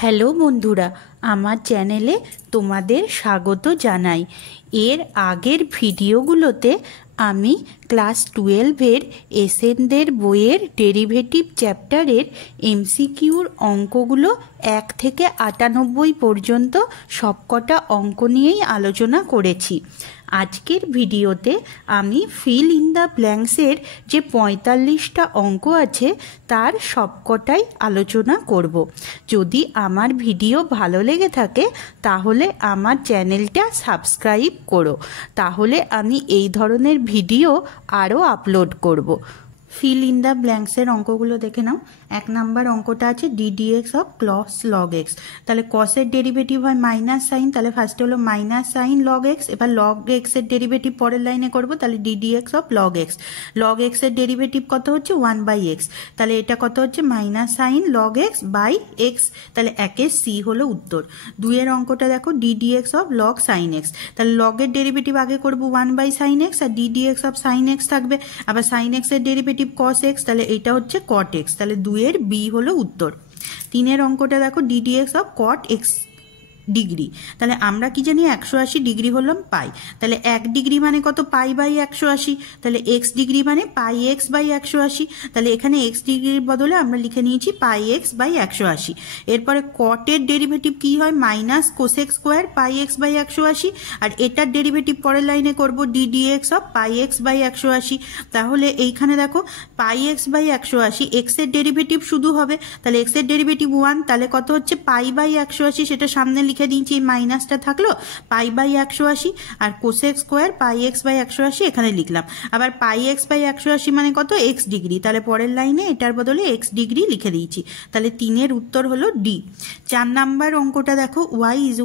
Hello বন্ধুরা, আমার চ্যানেলে তোমাদের স্বাগত জানাই। এর আগের ভিডিওগুলোতে আমি ক্লাস 12-এর এসএনদের বইয়ের ডেরিভেটিভ চ্যাপ্টারের এমসিকিউর অঙ্কগুলো 1 থেকে 98 পর্যন্ত সবকটা অঙ্ক নিয়েই আলোচনা করেছি। আজকের ভিডিওতে আমি ফিল ইন দ্য ব্ল্যাঙ্কসের যে 45টা অঙ্ক আছে তার সবকটাই আলোচনা করব। যদি আমার ভিডিও ভালো লেগে থাকে তাহলে আমার চ্যানেলটা সাবস্ক্রাইব করো, তাহলে আমি এই ধরনের ভিডিও আরও আপলোড করব। ফিল ইন দ্য ব্ল্যাঙ্কসের অঙ্কগুলো দেখে নাও। 1 নাম্বার অঙ্কটা আছে d d x of cos log x. তাহলে কসের ডেরিভেটিভ হয় মাইনাস সাইন, তাহলে ফার্স্টে হলো মাইনাস সাইন লগ এক্স। এবার লগ এক্সের ডেরিভেটিভ পরের লাইনে করবো, তাহলে d d x of log x. Log এক্সের ডেরিভেটিভ কত হচ্ছে 1/x, তাহলে এটা কত হচ্ছে minus sine log x by x. তাহলে 1-এর সি হলো উত্তর। 2-এর অঙ্কটা দেখো d d x of log sine x. তাহলে লগের ডেরিভেটিভ আগে করবো 1/sin x R d d x of sine x থাকবে। আবার সাইন এক্সের ডেরিভেটিভ cos x, তাহলে এটা হচ্ছে cot x। তাহলে 2-এর বি হলো উত্তর। 3-এর অঙ্কটা দেখো d d x of cot x degree. তাহলে আমরা কি জানি 180 ডিগ্রি হলাম পাই, তাহলে 1 ডিগ্রি মানে কত π/180, তাহলে x ডিগ্রি মানে πx/180। তাহলে এখানে x ডিগ্রির বদলে আমরা লিখে নিয়েছি πx/180। এরপরে কটের ডেরিভেটিভ কি হয় মাইনাস কোসেক স্কোয়ার πx/180, আর এটার ডেরিভেটিভ পরের লাইনে করব ডিডিএক্স অফ πx/180। তাহলে এইখানে দেখো πx/180, x এর ডেরিভেটিভ শুধু হবে, তাহলে x এর ডেরিভেটিভ 1, তাহলে কত হচ্ছে π/180, সেটা সামনে লিখে দিয়েছি, মাইনাসটা থাকলো π/180, আর কোসেক স্কোয়ার πx/180 এখানে লিখলাম। আবার πx/180 মানে কত x ডিগ্রি, তাহলে পরের লাইনে এটার বদলে x ডিগ্রি লিখে দিয়েছি। তাহলে 3-এর উত্তর হলো ডি। 4 নাম্বার অঙ্কটা দেখো y =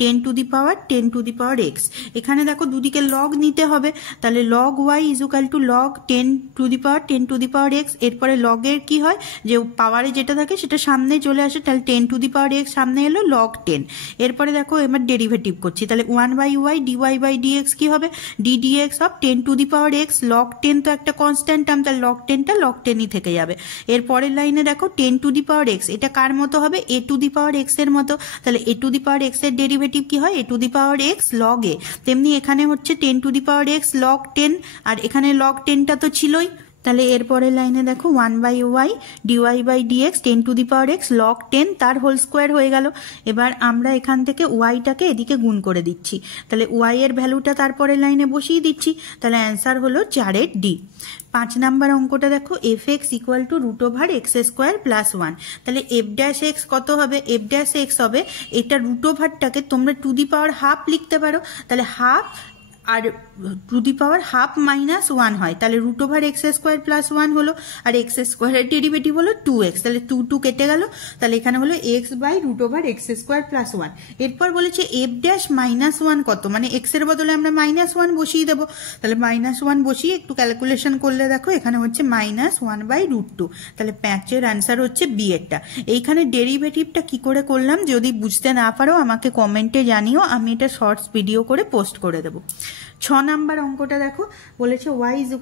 10 two the power 10 two the power x। এখানে দেখো দুদিকে লগ নিতে হবে, তাহলে log y = log 10 two the power 10 two the power x। এরপরে লগের কি হয় যে পাওয়ারে যেটা থাকে সেটা সামনে চলে আসে, তাহলে 10 টু দি পাওয়ার x সামনে এলো log 10। এরপরে দেখো এবার ডেরিভেটিভ করছি, তাহলে 1/y dy/dx কি হবে ddx of 10 two the power x। log 10 তো একটা কনস্ট্যান্ট টার্ম, তাহলে log 10টা log 10ই থেকে যাবে। এরপরের লাইনে দেখো 10 টু দি পাওয়ার x, এটা কার মতো হবে a two the power x এর মতো, তাহলে a two the power x এর ডেরিভেটিভ কি হয় a two the power x log a। তেমনি এখানে হচ্ছে 10 two the power x log 10, আর এখানে log 10টা তো ছিলই। তাহলে এরপরের লাইনে দেখো 1/y dy/dx 10 two the power x log 10 তার হোল স্কোয়ার হয়ে গেল। এবার আমরা এখান থেকে ওয়াইটাকে এদিকে গুণ করে দিচ্ছি, তাহলে ওয়াই এর ভ্যালুটা তারপরের লাইনে বসিয়ে দিচ্ছি, তাহলে অ্যান্সার হলো 4-এর ডি। 5 নাম্বার অঙ্কটা দেখো fx = √x² + 1। তাহলে f' কত হবে f' হবে, এটা √টাকে তোমরা টু দি পাওয়ার হাফ লিখতে পারো, তাহলে হাফ আর টু দি পাওয়ার হাফ -1 হয়, তাহলে √x² + 1 হলো, আর x² এর ডেরিভেটিভ হলো 2x, তাহলে 2 কেটে গেল, তাহলে এখানে হলো x/√x² + 1। এরপর বলেছে f'-1 কত, মানে x এর বদলে আমরা -1 বসিয়ে দেবো, তাহলে -1 বসিয়ে একটু ক্যালকুলেশন করলে দেখো এখানে হচ্ছে -1/√2, তাহলে 5-এর আনসার হচ্ছে বি এরটা। এইখানে ডেরিভেটিভটা কি করে করলাম যদি বুঝতে না পারো আমাকে কমেন্টে জানিও, আমি এটা শর্টস ভিডিও করে পোস্ট করে দেবো। 6 নাম্বার অঙ্কটা দেখো বলেছে y =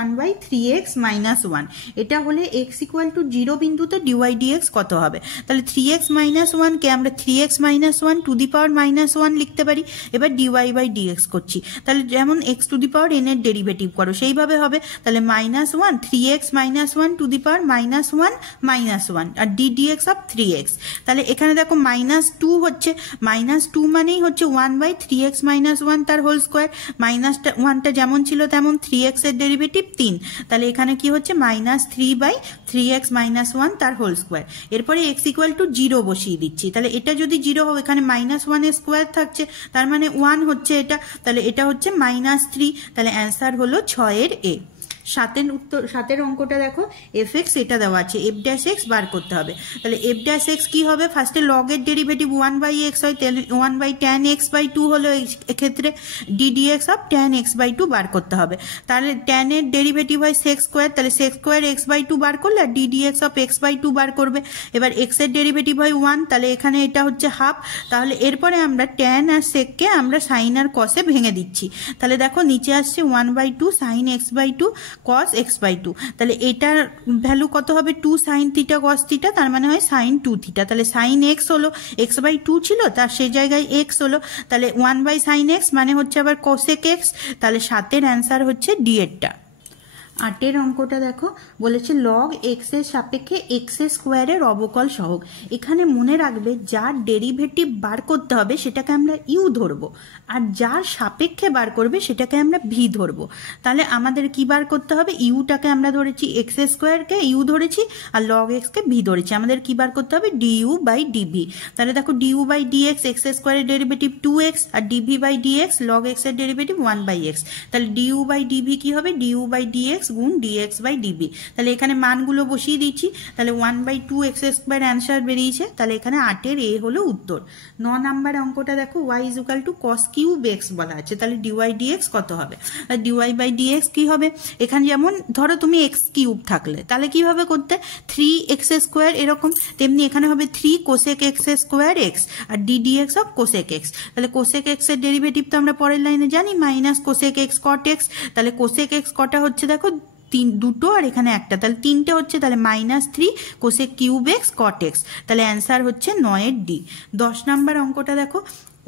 1/3x - 1। এটা হলে x = 0 বিন্দুতে dy/dx কত হবে, তাহলে 3x - 1 কে আমরা 3x - 1 টু দি পাওয়ার -1 লিখতে পারি। এবার dy/dx করছি, তাহলে যেমন x to the power n এর ডেরিভেটিভ করো সেইভাবে হবে, তাহলে -1 3x - 1 টু দি পাওয়ার -1 আর ddx অফ 3x। তাহলে এখানে দেখো -2 হচ্ছে, -2 মানেই হচ্ছে 1/3x - 1 তার হোল স্কোয়ার, -1টা যেমন ছিল তেমন 3x এর ডেরিভেটিভ 3, তাহলে এখানে কি হচ্ছে -3/3x - 1 তার হোল স্কোয়ার। এরপরে x = 0 বসিয়ে দিচ্ছি, তাহলে এটা যদি 0 হবে এখানে -1 এর স্কোয়ার থাকছে, তার মানে 1 হচ্ছে এটা, তাহলে এটা হচ্ছে -3, তাহলে অ্যান্সার হলো 6-এর এ। 7-এর অঙ্কটা দেখো fx এটা দেওয়া আছে, f' বার করতে হবে, তাহলে f' কি হবে ফার্স্টে লগের ডেরিভেটিভ 1/x হয়, তাহলে 1/tan x/2 হলো এক্ষেত্রে ddx অফ tan x/2 বার করতে হবে, তাহলে tan এর ডেরিভেটিভ হয় sec স্কোয়ার, তাহলে sec স্কোয়ার x/2 বার করলে আর ddx অফ x/2 বার করবে। এবার x এর ডেরিভেটিভ হয় 1, তাহলে এখানে এটা হচ্ছে হাফ, তাহলে এরপরে আমরা tan আর sec কে আমরা sin আর cos এ ভেঙে দিচ্ছি, তাহলে দেখো নিচে আসছে 1/2 sin x/2 cos x by two, তাহলে এটার ভ্যালু কত হবে 2 সাইন থিটা কস থিটা, তার মানে হয় সাইন 2 থিটা। তাহলে সাইন এক্স হলো, এক্স বাই 2 ছিল তার সেই জায়গায় এক্স হলো, তাহলে 1 বাই সাইন এক্স মানে হচ্ছে আবার কোসেক এক্স। তাহলে 7-এর অ্যান্সার হচ্ছে ডি এরটা। 8-এর অঙ্কটা দেখো, বলেছে লগ এক্স এর সাপেক্ষে এক্স স্কোয়ারের অবকল সহগ। এখানে মনে রাখবে যার ডেরিভেটিভ বার করতে হবে সেটাকে আমরা ইউ ধরবো, আর যার সাপেক্ষে বার করবে সেটাকে আমরা ভি ধরবো। তাহলে আমাদের কি বার করতে হবে, ইউটাকে আমরা ধরেছি এক্স স্কোয়ারকে ইউ ধরেছি, আর লগ এক্সকে ভি ধরেছি। আমাদের কি বার করতে হবে, ডিইউ বাই ডিভি। তাহলে দেখো ডিইউ বাই ডিএক্স এক্স স্কোয়ারের ডেরিভেটিভ 2x, আর d v by dx log x এর ডেরিভেটিভ 1 বাই এক্স। তাহলে ডিইউ বাই ডিভি কি হবে, ডিইউ বাই ডিএক্স গুণ ডিএক্স বাই ডিবি। তাহলে এখানে মানগুলো বসিয়ে দিচ্ছি, তাহলে 1/2 এক্স স্কোয়ার অ্যান্সার বেরিয়েছে। তাহলে এখানে 8-এর এ হলো উত্তর। 9 নাম্বার অঙ্কটা দেখো, y is equal to cos cube x বলা আছে, তাহলে ডিওয়াই ডিএক্স কত হবে, আর ডিওয়াই বাই ডিএক্স কি হবে, এখানে যেমন ধরো তুমি এক্স কিউব থাকলে তাহলে কিভাবে করতে, 3x স্কোয়ার এরকম, তেমনি এখানে হবে 3 কোসেক এক্স স্কোয়ার এক্স আর ডিডিএক্স অফ কোসেক এক্স। তাহলে কোসেক এক্স এর ডেরিভেটিভ তো আমরা পরের লাইনে জানি, minus cosec x cot x. তাহলে কোসেক এক্স কটা হচ্ছে দেখো, দুটো আর এখানে একটা, তাহলে 3টে হচ্ছে, তাহলে -3 cosec cube x cot x. তাহলে অ্যান্সার হচ্ছে 9-এর ডি। 10 নাম্বার অঙ্কটা দেখো,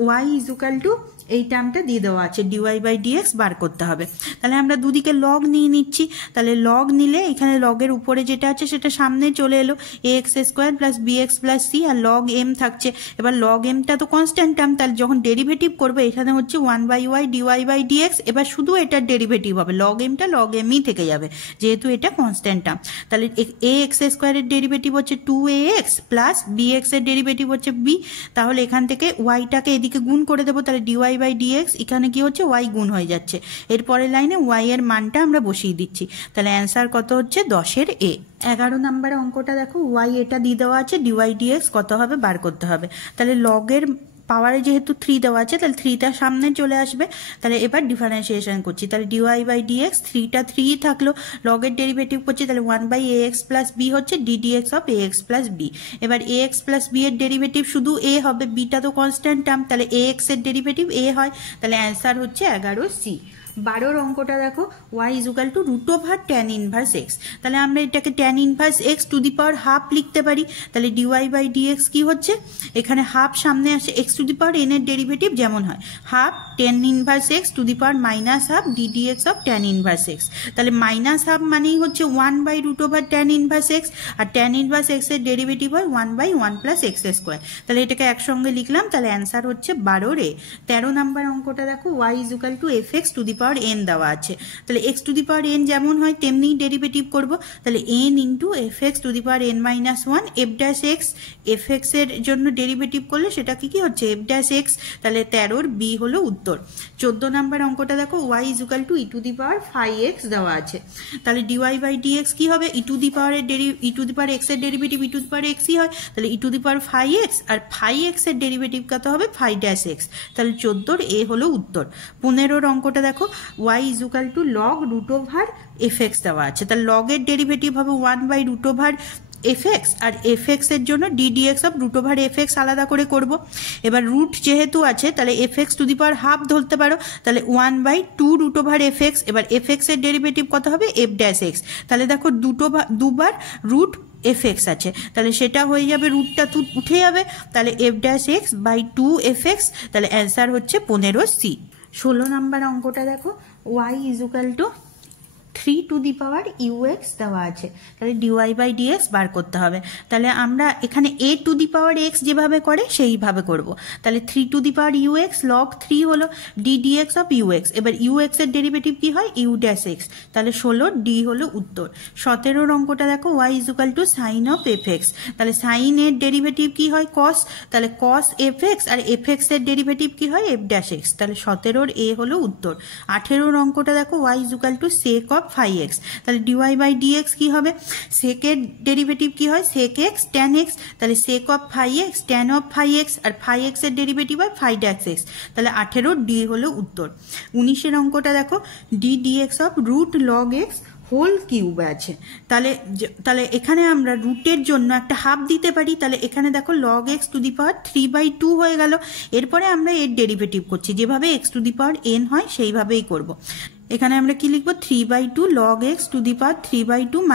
ওয়াই ইজ ইকুয়াল টু এই টার্মটা দিয়ে দেওয়া আছে, ডিওয়াই বাই ডিএক্স বার করতে হবে। তাহলে আমরা দুদিকে লগ নিয়ে নিচ্ছি, তাহলে লগ নিলে এখানে লগের উপরে যেটা আছে সেটা সামনে চলে এলো, a x square plus b x plus c, আর লগ এম থাকছে। এবার লগ এমটা তো কনস্ট্যান্ট টার্ম, তাহলে যখন ডেরিভেটিভ করবে এখানে হচ্ছে 1/y ডিওয়াই বাই ডিএক্স। এবার শুধু এটার ডেরিভেটিভ হবে, লগ এমটা লগ এমই থেকে যাবে যেহেতু এটা কনস্ট্যান্ট টার্ম। তাহলে এ এক্স স্কোয়ারের ডেরিভেটিভ হচ্ছে 2ax প্লাস বি এক্স এর ডেরিভেটিভ হচ্ছে বি। তাহলে এখান থেকে ওয়াইটাকে এদিকে গুণ করে দেবো, তাহলে ডিওয়াই বাই ডিএক্স এখানে কি হচ্ছে, ওয়াই গুণ হয়ে যাচ্ছে। এরপরের লাইনে ওয়াই এর মানটা আমরা বসিয়ে দিচ্ছি, তাহলে অ্যান্সার কত হচ্ছে 10-এর এ। 11 নাম্বার অঙ্কটা দেখো, ওয়াই এটা দিয়ে দেওয়া আছে, ডিওয়াই ডিএক্স কত হবে বার করতে হবে। তাহলে লগের পাওয়ারে যেহেতু 3 দেওয়া আছে, তাহলে 3টা সামনে চলে আসবে। তাহলে এবার ডিফারেন্সিয়েশন করছি, তাহলে ডিওয়াই বাই ডিএক্স 3টা 3 থাকলো, লগের ডেরিভেটিভ করছি, তাহলে 1/ax প্লাস বি হচ্ছে d d x of ax plus b. এবার ax প্লাস বি এর ডেরিভেটিভ শুধু a হবে, বিটা তো কনস্ট্যান্ট টার্ম, তাহলে ax এর ডেরিভেটিভ a হয়। তাহলে অ্যান্সার হচ্ছে 11C। 12 অঙ্কটা দেখো, y is equal to root over tan inverse x. তাহলে আমরা এটাকে tan inverse x to the power half লিখতে পারি। তাহলে ডিওয়াই বাই ডিএক্স কি হচ্ছে, এখানে হাফ সামনে আসে, x to the power N এর ডেরিভেটিভ যেমন হয়, half tan inverse x to the power minus half ddx of tan inverse x. তাহলে মাইনাস হাফ মানেই হচ্ছে 1/রুট ওভার ট্যান ইনভার্স এক্স, আর ট্যান ইনভার্স এক্স এর ডেরিভেটিভ হয় 1/1 প্লাস এক্স স্কোয়ার। তাহলে এটাকে একসঙ্গে লিখলাম, তাহলে অ্যান্সার হচ্ছে 12-এর এ। 13 নাম্বার অঙ্কটা দেখো, y is equal to f x to the power n দেওয়া আছে। তাহলে x to the power n যেমন হয় তেমনি ডেরিভেটিভ করব, তাহলে n into f x to the power n minus 1 f dash x. F x এর জন্য ডেরিভেটিভ করলে সেটা কি হচ্ছে, এফ ড্যাশ এক্স। তাহলে 13-র বি হলো উত্তর। 14 নাম্বার অঙ্কটা দেখো, y is equal to e to the power 5x দেওয়া আছে। তাহলে ডিওয়াই বাই ডিএক্স কি হবে, e to the power x এর derivative e to the power এক্সই হয়, তাহলে e to the power 5x, আর 5x এর ডেরিভেটিভ কত হবে 5 ড্যাশ এক্স। তাহলে 14-র এ হলো উত্তর। 15-র অঙ্কটা দেখো, y is equal to log root over f x দেওয়া আছে। তাহলে লগের ডেরিভেটিভ হবে 1/রুট ওভার এফ এক্স, আর এফ এক্স এর জন্য ddx of root over f x আলাদা করে করব। এবার রুট যেহেতু আছে তাহলে f x to the power half ধরতে পারো, তাহলে 1/2 রুট ওভার এফ এক্স। এবার এফ এক্স এর ডেরিভেটিভ কত হবে, এফ ড্যাশ এক্স। তাহলে দেখো দুবার রুট এফ এক্স আছে, তাহলে সেটা হয়ে যাবে, রুটটা উঠে যাবে, তাহলে f dash x by 2 f x. তাহলে অ্যান্সার হচ্ছে 15C। 16 নাম্বার অঙ্কটা দেখো, y is equal to 3 to the power ux দেওয়া আছে। তাহলে ডিওয়াই বাই ডিএক্স বার করতে হবে। তাহলে আমরা এখানে এ টু দি পাওয়ার এক্স যেভাবে করে সেইভাবে করব। তাহলে 3 to the power UX log 3 হলো ডিডিএক্স অফ ইউএক্স। এবার ইউএক্স এর ডেরিভেটিভ কি হয়, ইউ ড্যাশ এক্স। তাহলে 16 ডি হলো উত্তর। 17-র অঙ্কটা দেখো, y is equal to sine of f x. তাহলে সাইন এর ডেরিভেটিভ কি হয়, কস। তাহলে কস এফ এক্স, আর এফ এক্স এর ডেরিভেটিভ কি হয়, এফ ড্যাশ এক্স। তাহলে 17-র এ হলো উত্তর। 18-র অঙ্কটা দেখো, y is equal to sec of 5x। তাহলে ডিওয়াই বাই ডিএক্স কি হবে, সেকের ডেরিভেটিভ কি হয়, সেক এক্স ট্যান এক্স। তাহলে sec of 5x tan of 5x, আর 5x এর ডেরিভেটিভ হয় 5 ড্যাশ এক্স। তাহলে 18 ডি হলো উত্তর। 19-এর অঙ্কটা দেখো, d dx of root log x whole cube আছে। তাহলে এখানে আমরা রুটের জন্য একটা হাফ দিতে পারি। তাহলে এখানে দেখো লগ এক্স টু দি পাওয়ার 3/2 হয়ে গেল। এরপরে আমরা এর ডেরিভেটিভ করছি, যেভাবে x to the power N হয় সেইভাবেই করব। এখানে আমরা কি লিখবো 3/2 log x to the power 3/2 -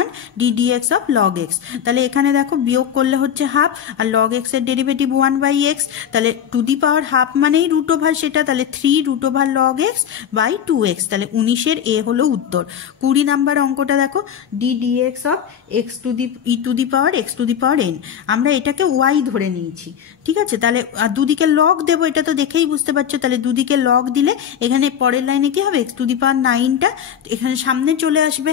1 ddx of log x। তাহলে এখানে দেখো বিয়োগ করলে হচ্ছে হাফ, আর log x এর ডেরিভেটিভ 1/x, তাহলে টু দি পাওয়ার হাফ মানেই রুট ওভার সেটা, তাহলে 3 √ log x বাই 2x। তাহলে 19-এর এ হলো উত্তর। 20 নাম্বার অঙ্কটা দেখো ddx of x to the E to the power x to the power n। আমরা এটাকে y ধরে নিয়েছি, ঠিক আছে। তাহলে দুদিকে লগ দেবো, এটা তো দেখেই বুঝতে পারছো। তাহলে দুদিকে লগ দিলে এখানে পরের লাইনে কি হবে, x টু দি পাওয়ার 9টা এখানে সামনে চলে আসবে।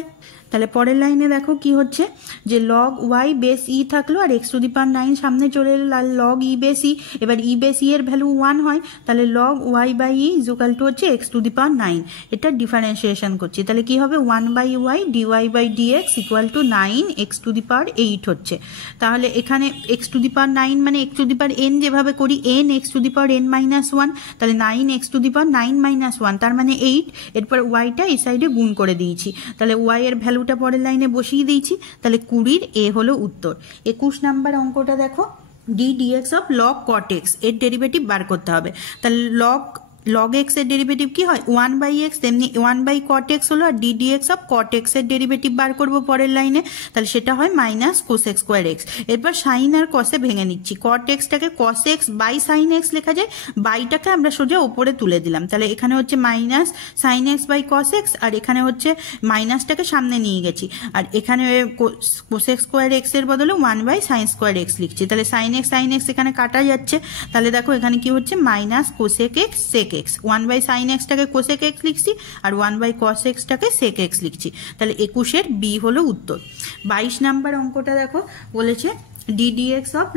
তাহলে পরের লাইনে দেখো কি হচ্ছে যে log y বেস ই থাকলো আর x টু দি পাওয়ার 9 সামনে চলে এলো, log ই বেস ই। এবার ই বেস ই এর ভ্যালু 1 হয়, তাহলে log y by e equal to হচ্ছে x টু দি পাওয়ার 9। এটা ডিফারেন্সিয়েশন করছি, তাহলে কি হবে 1/y dy by dx equal to 9 x to the power 8 হচ্ছে। তাহলে এখানে x টু দি পাওয়ার 9 মানে x to the power n যেভাবে করি n x to the power n - 1, তাহলে 9 x টু দি পাওয়ার 9 - 1 তার মানে 8। এরপর yটা এই সাইডে গুণ করে দিয়েছি, তাহলে y এর ভ্যালুটা পরের লাইনে বসিয়ে দিয়েছি। তাহলে 20-এর এ হলো উত্তর। 21 নাম্বার অঙ্কটা দেখো ddx of log cot x এর ডেরিভেটিভ বার করতে হবে। তাহলে log x এর ডেরিভেটিভ কি হয় 1/x, তেমনি 1/cot x হলো, আর ddx অফ cot x এর ডেরিভেটিভ বার করব পরের লাইনে, তাহলে সেটা হয় -cos x স্কোয়ার x। এরপর সাইন আর কসে ভেঙে নিচ্ছি, cot x টাকে cos x by sine x লেখা যায়, বাইটাকে আমরা সোজা উপরে তুলে দিলাম। তাহলে এখানে হচ্ছে -sin x by cos x, আর এখানে হচ্ছে মাইনাসটাকে সামনে নিয়ে গেছি, আর এখানে cos x স্কোয়ার x এর বদলে 1/sin স্কোয়ার x লিখছি। তাহলে sin x এখানে কাটা যাচ্ছে, তাহলে দেখো এখানে কি হচ্ছে -cos x sec x, 1/sin x টাকে cosec x লিখছি আর 1/cos x টাকে sec x লিখছি। তাহলে 21-এর বি হলো উত্তর। 22 নাম্বার অঙ্কটা দেখো বলেছে ddx অফ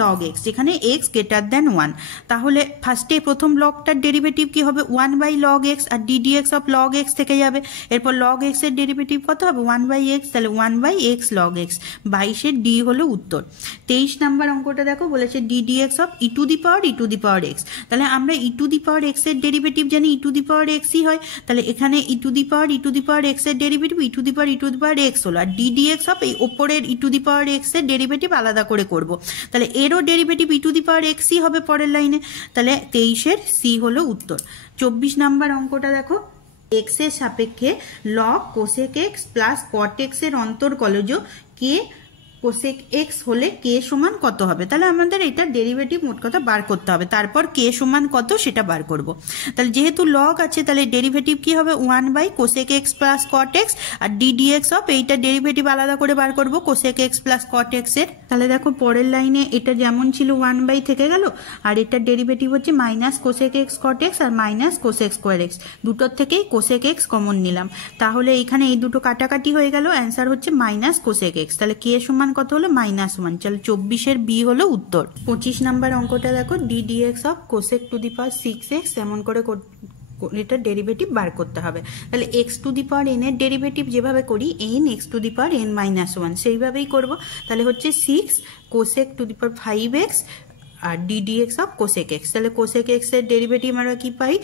log x, যেখানে x গ্রেটার দেন 1। তাহলে ফার্স্টে প্রথম লগটার ডেরিভেটিভ কি হবে 1/log x, আর ddx অফ log x থেকে যাবে। এরপর log x এর ডেরিভেটিভ কত হবে 1/x, তাহলে 1/x log x। 22-এর ডি হলো উত্তর। 23 নাম্বার অঙ্কটা দেখো বলেছে ddx of e two the power x। তাহলে আমরা e two the power x এর ডেরিভেটিভ জানি e two the power x ই হয়, তাহলে এখানে e two the power x এর derivative e two the power x হলো, আর ddx অফ এই উপরের e two the power x এর ডেরিভেটিভ আলাদা করে করব। তাহলে এরও derivative e two the power x ই হবে পরের লাইনে। তাহলে 23-এর সি হলো উত্তর। 24 নাম্বার অঙ্কটা দেখো x এর সাপেক্ষে log cosec x plus cot x এর অন্তর্কলজ কে cosec x হলে k সমান কত হবে। তাহলে আমাদের এটা ডেরিভেটিভ মোট কথা বার করতে হবে, তারপর k সমান কত সেটা বার করব। তাহলে যেহেতু log আছে তাহলে ডেরিভেটিভ কি হবে 1/cosec x plus cot x, আর ddx অফ এইটা ডেরিভেটিভ আলাদা করে বার করব cosec x plus cot x এর। তাহলে দেখো পরের লাইনে এটা যেমন ছিল 1/ থেকে গেল, আর এটার ডেরিভেটিভ হচ্ছে -cosec x cot x আর -cosec স্কোয়ার x, দুটোর থেকেই cosec x কমন নিলাম। তাহলে এখানে এই দুটো কাটাকাটি হয়ে গেল, অ্যান্সার হচ্ছে -cosec x। তাহলে k সমান কত হলো -1। চলো 24-এর বি হলো উত্তর। 25 নাম্বার অঙ্কটা দেখো ddx of cosec to the power 6x এমন করে এটা ডেরিভেটিভ বার করতে হবে। তাহলে x to the power n এর ডেরিভেটিভ যেভাবে করি n x to the power n - 1 সেইভাবেই করব। তাহলে হচ্ছে 6 cosec to the power 5x আর ddx অফ cosec x। তাহলে cosec x এর ডেরিভেটিভ আমরা কি পাই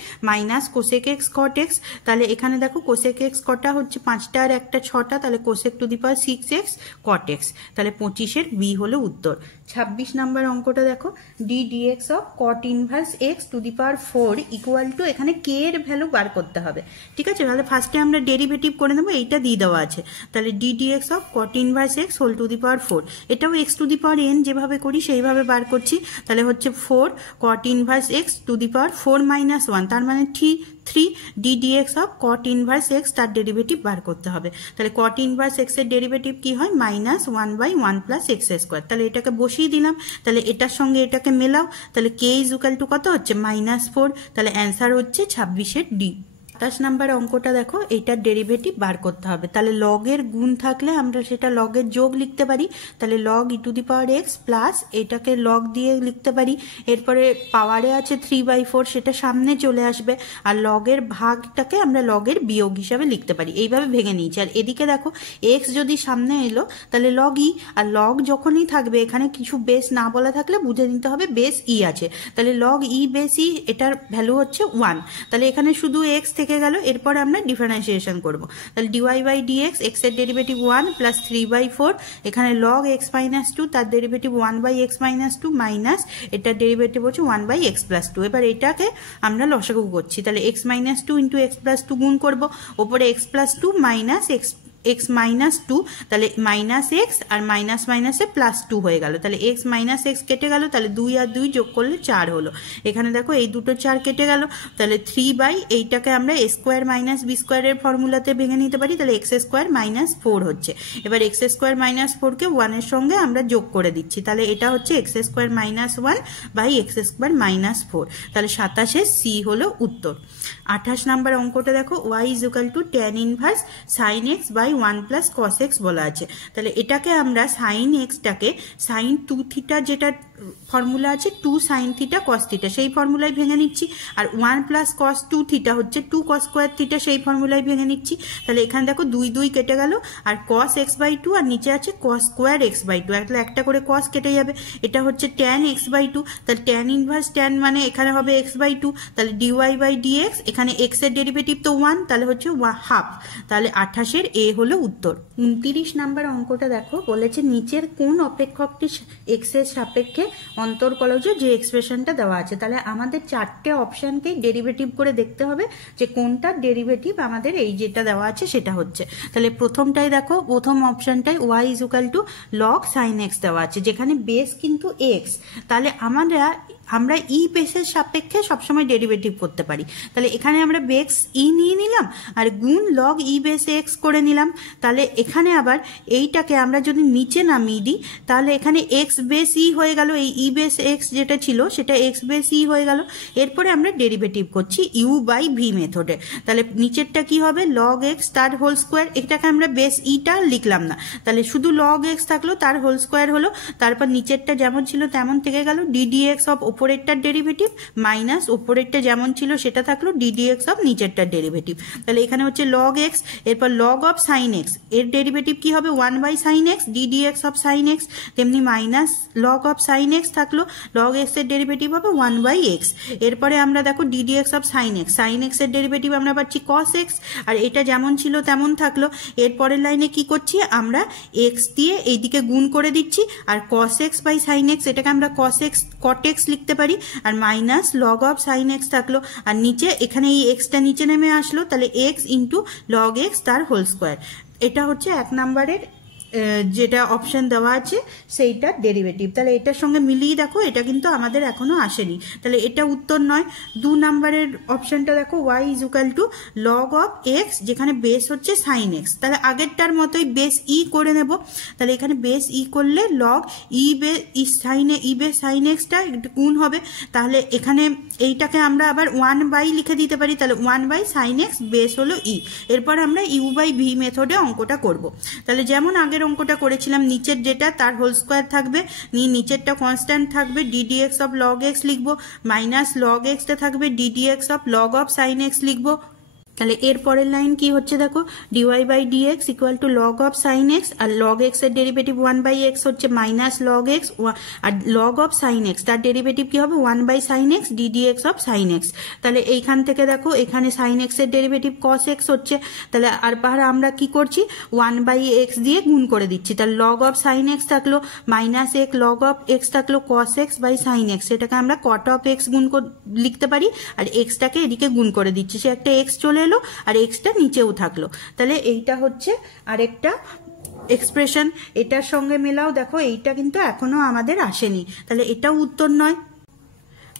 -cosec x cot x। তাহলে এখানে দেখো cosec x কটা হচ্ছে 5টা আর একটা 6টা, তাহলে cosec to the power 6x cot x। তাহলে 25-এর বি হলো উত্তর। 26 নাম্বার অঙ্কটা দেখো ddx of cot inverse x to the power 4 equal to, এখানে k এর ভ্যালু বার করতে হবে, ঠিক আছে। তাহলে ফার্স্টে আমরা ডেরিভেটিভ করে নেবো, এইটা দিয়ে দেওয়া আছে। তাহলে ddx of cot inverse x whole to the power 4, এটাও x to the power n যেভাবে করি সেইভাবে বার করছি। তাহলে হচ্ছে 4 cot inverse x to the power 4 - 1 তার মানে 3 ddx of cot inverse x তার ডেরিভেটিভ বার করতে হবে। তাহলে cot ইনভার্স x এর ডেরিভেটিভ কি হয় -1/1 প্লাস x স্কোয়ার। তাহলে এটাকে বসিয়ে দিলাম, তাহলে এটার সঙ্গে এটাকে মেলাও, তাহলে k ইকুয়াল টু কত হচ্ছে -4। তাহলে অ্যান্সার হচ্ছে 26-এর ডি। 27 নাম্বার অঙ্কটা দেখো এইটার ডেরিভেটিভ বার করতে হবে। তাহলে লগের গুণ থাকলে আমরা সেটা লগের যোগ লিখতে পারি, তাহলে log e two the power x plus এটাকে লগ দিয়ে লিখতে পারি। এরপরে পাওয়ারে আছে 3/4 সেটা সামনে চলে আসবে, আর লগের ভাগটাকে আমরা লগের বিয়োগ হিসাবে লিখতে পারি, এইভাবে ভেঙে নিয়েছি। আর এদিকে দেখো x যদি সামনে এলো তাহলে log e, আর log যখনই থাকবে এখানে কিছু বেস না বলা থাকলে বুঝে নিতে হবে বেস e আছে। তাহলে log e বেস e এটার ভ্যালু হচ্ছে 1। তাহলে এখানে শুধু x থেকে থেকে গেল। এরপর আমরা ডিফারেন্সিয়েশন করব। তাহলে ডিওয়াই বাই ডিএক্স, এক্স এর ডেরিভেটিভ 1 প্লাস 3/4, এখানে লগ এক্স মাইনাস 2, তার ডেরিভেটিভ 1/x মাইনাস 2 মাইনাস এটার ডেরিভেটিভ হচ্ছে 1/x প্লাস 2। এবার এটাকে আমরা লসাগু করছি, তাহলে x minus 2 into x plus 2 গুণ করবো, ওপরে x plus 2 minus x minus 2, তাহলে মাইনাস এক্স আর মাইনাস মাইনাসে প্লাস 2 হয়ে গেল। তাহলে এক্স মাইনাস এক্স কেটে গেল, তাহলে 2 আর 2 যোগ করলে 4 হলো। এখানে দেখো এই দুটো 4 কেটে গেল, তাহলে 3 এইটাকে আমরা এ স্কোয়ার মাইনাস বি স্কোয়ারের ফর্মুলাতে ভেঙে নিতে পারি, তাহলে এক্স স্কোয়ার মাইনাস 4 হচ্ছে। এবার এক্স স্কোয়ার মাইনাস 4কে 1 এর সঙ্গে আমরা যোগ করে দিচ্ছি, তাহলে এটা হচ্ছে x square minus 1 by x square minus 4। তাহলে 27 সি হলো উত্তর। 28 নাম্বার অঙ্কটা দেখো, y is equal to tan inverse sine x by 1 plus cos x বলা আছে। তাহলে এটাকে আমরা সাইন এক্সটাকে সাইন 2 থিটা, যেটা ফর্মুলা আছে 2 সাইন থিটা কস থিটা, সেই ফর্মুলায় ভেঙে নিচ্ছি। আর 1 প্লাস কস 2 থিটা হচ্ছে 2 কস স্কোয়ার থিটা, সেই ফর্মুলায় ভেঙে নিচ্ছি। তাহলে এখানে দেখো 2 2 কেটে গেল, আর কস এক্স বাই 2 আর নিচে আছে কস স্কোয়ার এক্স বাই 2, তাহলে একটা করে কস কেটে যাবে। এটা হচ্ছে ট্যান এক্স বাই 2, তাহলে ট্যান ইনভার্স ট্যান মানে এখানে হবে এক্স বাই 2, তাহলে ডিওয়াই বাই ডিএক্স, এখানে এক্স এর ডেরিভেটিভ তো 1, তাহলে হচ্ছে হাফ। তাহলে 28 এর এ হলো উত্তর। 29 নাম্বার অঙ্কটা দেখো, বলেছে নিচের কোন অপেক্ষকটি এক্স এর সাপেক্ষে অন্তর্কলজ যে এক্সপ্রেশনটা দেওয়া আছে। তাহলে আমাদের 4টে অপশনকেই ডেরিভেটিভ করে দেখতে হবে যে কোনটার ডেরিভেটিভ আমাদের এই যেটা দেওয়া আছে সেটা হচ্ছে। তাহলে প্রথমটাই দেখো, প্রথম অপশনটাই y is equal to log sine x দেওয়া আছে, যেখানে বেস কিন্তু এক্স। তাহলে আমরা ই বেসের সাপেক্ষে সবসময় ডেরিভেটিভ করতে পারি। তাহলে এখানে আমরা বেস ই নিয়ে নিলাম আর গুণ লগ ই বেস এক্স করে নিলাম। তাহলে এখানে আবার এইটাকে আমরা যদি নিচে নামিয়ে দিই, তাহলে এখানে এক্স বেস ই হয়ে গেল, এই ই বেস এক্স যেটা ছিল সেটা এক্স বেস ই হয়ে গেল। এরপরে আমরা ডেরিভেটিভ করছি ইউ বাই ভি মেথডে। তাহলে নিচেরটা কি হবে, লগ এক্স তার হোল স্কোয়ার, এটাকে আমরা বেস ইটা লিখলাম না, তাহলে শুধু লগ এক্স থাকলো, তার হোল স্কোয়ার হলো। তারপর নিচেরটা যেমন ছিল তেমন থেকে গেল, ডিডিএক্স অফ ওপরেরটার ডেরিভেটিভ মাইনাস ওপরেরটা যেমন ছিল সেটা থাকলো ডিডিএক্স অফ নিচেরটার ডেরিভেটিভ। তাহলে এখানে হচ্ছে লগ এক্স, এরপর লগ অফ সাইন এক্স, এর ডেরিভেটিভ কি হবে 1 by sine x, ddx of sine x, তেমনি minus log of sine x থাকলো, লগ এক্স এর ডেরিভেটিভ হবে 1 বাই এক্স। এরপরে আমরা দেখো ডিডিএক্স অফ সাইন এক্স এর ডেরিভেটিভ আমরা পাচ্ছি কস এক্স, আর এটা যেমন ছিল তেমন থাকলো। এরপরের লাইনে কি করছি, আমরা এক্স দিয়ে এইদিকে গুণ করে দিচ্ছি, আর cos x by sine x এটাকে আমরা কস এক্স কট এক্স লিখতে পারি, আর minus log of sine x থাকলো, আর নিচে এখানে এই এক্সটা নিচে নেমে আসলো, তাহলে এক্স ইন্টু লগ এক্স তার হোল স্কোয়ার। এটা হচ্ছে 1 নম্বরের যেটা অপশন দেওয়া আছে সেইটার ডেরিভেটিভ। তাহলে এটার সঙ্গে মিলিয়ে দেখো, এটা কিন্তু আমাদের এখনো আসেনি, তাহলে এটা উত্তর নয়। 2 নম্বরের অপশনটা দেখো, y is equal to log of x, যেখানে বেস হচ্ছে সাইন এক্স, তাহলে আগেরটার মতোই বেস ই করে নেব। তাহলে এখানে বেস ই করলে লগ ই বেস সাইন এক্সটা একটু গুণ হবে, তাহলে এখানে এইটাকে আমরা আবার 1 বাই লিখে দিতে পারি, তাহলে 1 বাই সাইন এক্স বেস হলো ই। এরপর আমরা ইউ বাই ভি মেথডে অঙ্কটা করব। তাহলে যেমন আগের অঙ্কটা করেছিলাম, নিচের যেটা তার হোল স্কোয়ার থাকবে, নিচেরটা কনস্ট্যান্ট থাকবে, ডিডিএক্স অফ লগ এক্স লিখবো, মাইনাস লগ এক্সটা থাকবে, ddx of log of sine x লিখবো। তাহলে এর পরের লাইন কি হচ্ছে দেখো, dy by dx equal to log of sine x, আর লগ এক্স এর ডেরিভেটিভ 1 বাই এক্স হচ্ছে মাইনাস লগ এক্স, আর লগ অফ সাইন এক্স তার ডেরিভেটিভ কি হবে 1 by sine x ddx of sine x. তাহলে এইখান থেকে দেখো এখানে সাইন এক্স এর ডেরিভেটিভ কস এক্স হচ্ছে, তাহলে আর পাহাড়ে আমরা কি করছি 1 বাই এক্স দিয়ে গুণ করে দিচ্ছি, তাহলে লগ অফ সাইন এক্স থাকলো minus x, log of x থাকলো কস এক্স বাই সাইন এক্স, সেটাকে আমরা কট অফ এক্স গুণ লিখতে পারি, আর এক্সটাকে এদিকে গুণ করে দিচ্ছি, সে একটা এক্স চলে এলো আর এক্সটা নিচেও থাকলো। তাহলে এইটা হচ্ছে আরেকটা এক্সপ্রেশন, এটার সঙ্গে মেলাও দেখো, এইটা কিন্তু এখনো আমাদের আসেনি, তাহলে এটাও উত্তর নয়।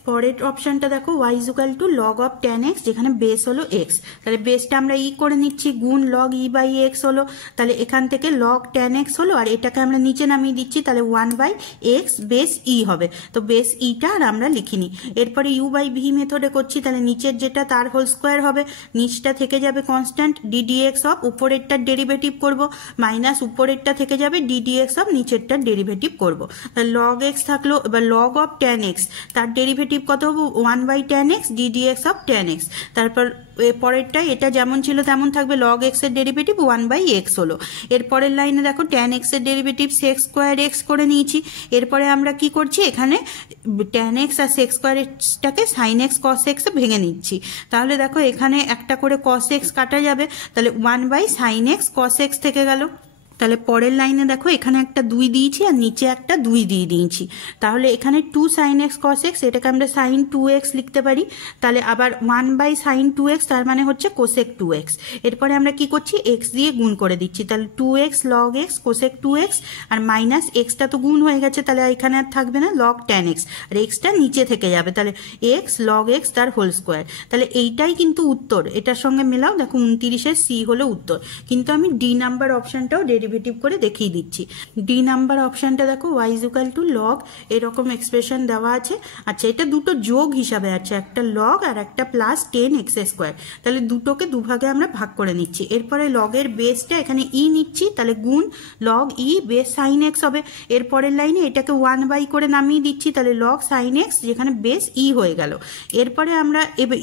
পরের অপশনটা দেখো, y is equal to log of tan x, যেখানে বেস হলো এক্স, তাহলে বেসটা আমরা ই করে নিচ্ছি, গুণ লগ ই বাই এক্স হলো, তাহলে এখান থেকে লগ ট্যান এক্স হলো, আর এটাকে আমরা নিচে নামিয়ে দিচ্ছি, তাহলে 1 বাই এক্স বেস ই হবে, তো বেস ইটা আর আমরা লিখিনি। এরপরে ইউ বাই ভি মেথডে করছি, তাহলে নিচের যেটা তার হোল স্কোয়ার হবে, নিচটা থেকে যাবে কনস্ট্যান্ট, ডিডিএক্স অফ উপরেরটার ডেরিভেটিভ করব, মাইনাস উপরেরটা থেকে যাবে ডিডিএক্স অফ নিচেরটার ডেরিভেটিভ করব, তাহলে লগ এক্স থাকলো। এবার লগ অফ ট্যান এক্স তার ডেরিভেটিভ ডেরিভেটিভ কত হবে 1/tan x ddx of tan x। তারপর পরেরটা এটা যেমন ছিল তেমন থাকবে, log x এর ডেরিভেটিভ 1/x হলো। এরপরের লাইনে দেখো tan x এর ডেরিভেটিভ sec স্কোয়ার x করে নিয়েছি। এরপরে আমরা কি করছি, এখানে tan x আর sec স্কোয়ার xটাকে sin x cos x এ ভেঙে নিচ্ছি। তাহলে দেখো এখানে একটা করে cos x কাটা যাবে, তাহলে 1/sin x cos x থেকে গেল। তাহলে পরের লাইনে দেখো এখানে একটা 2 দিয়েছি আর নিচে একটা 2 দিয়ে দিয়েছি। তাহলে এখানে 2 sin x cos x, এটাকে আমরা sin 2x লিখতে পারি। তাহলে আবার 1/sin 2x, তার মানে হচ্ছে cosec 2x। এরপরে আমরা কি করছি, x দিয়ে গুণ করে দিচ্ছি। তাহলে 2x log x cosec 2x আর মাইনাস xটা তো গুণ হয়ে গেছে, তাহলে এখানে আর থাকবে না log tan x, আর xটা নিচে থেকে যাবে। তাহলে x log x তার হোল স্কোয়ার। তাহলে এইটাই কিন্তু উত্তর, এটার সঙ্গে মেলাও। দেখো 29-এর সি হলো উত্তর, কিন্তু আমি ডি নাম্বার অপশনটাও ডেরিভেটিভ করে দেখিয়ে দিচ্ছি। ডি নাম্বার অপশনটা দেখো y = log, এরকম এক্সপ্রেশন দেওয়া আছে। আচ্ছা, এটা দুটো যোগ হিসাবে আছে, একটা log আর একটা প্লাস 10x²। তাহলে দুটোকে দুভাগে আমরা ভাগ করে নিচ্ছি। এরপরে লগের বেসটা এখানে ই নিচ্ছি, তাহলে গুণ log ই বেস sin x হবে। এরপরের লাইনে এটাকে 1 করে নামিয়ে দিচ্ছি, তাহলে log sin x যেখানে বেস ই হয়ে গেল। এরপরে আমরা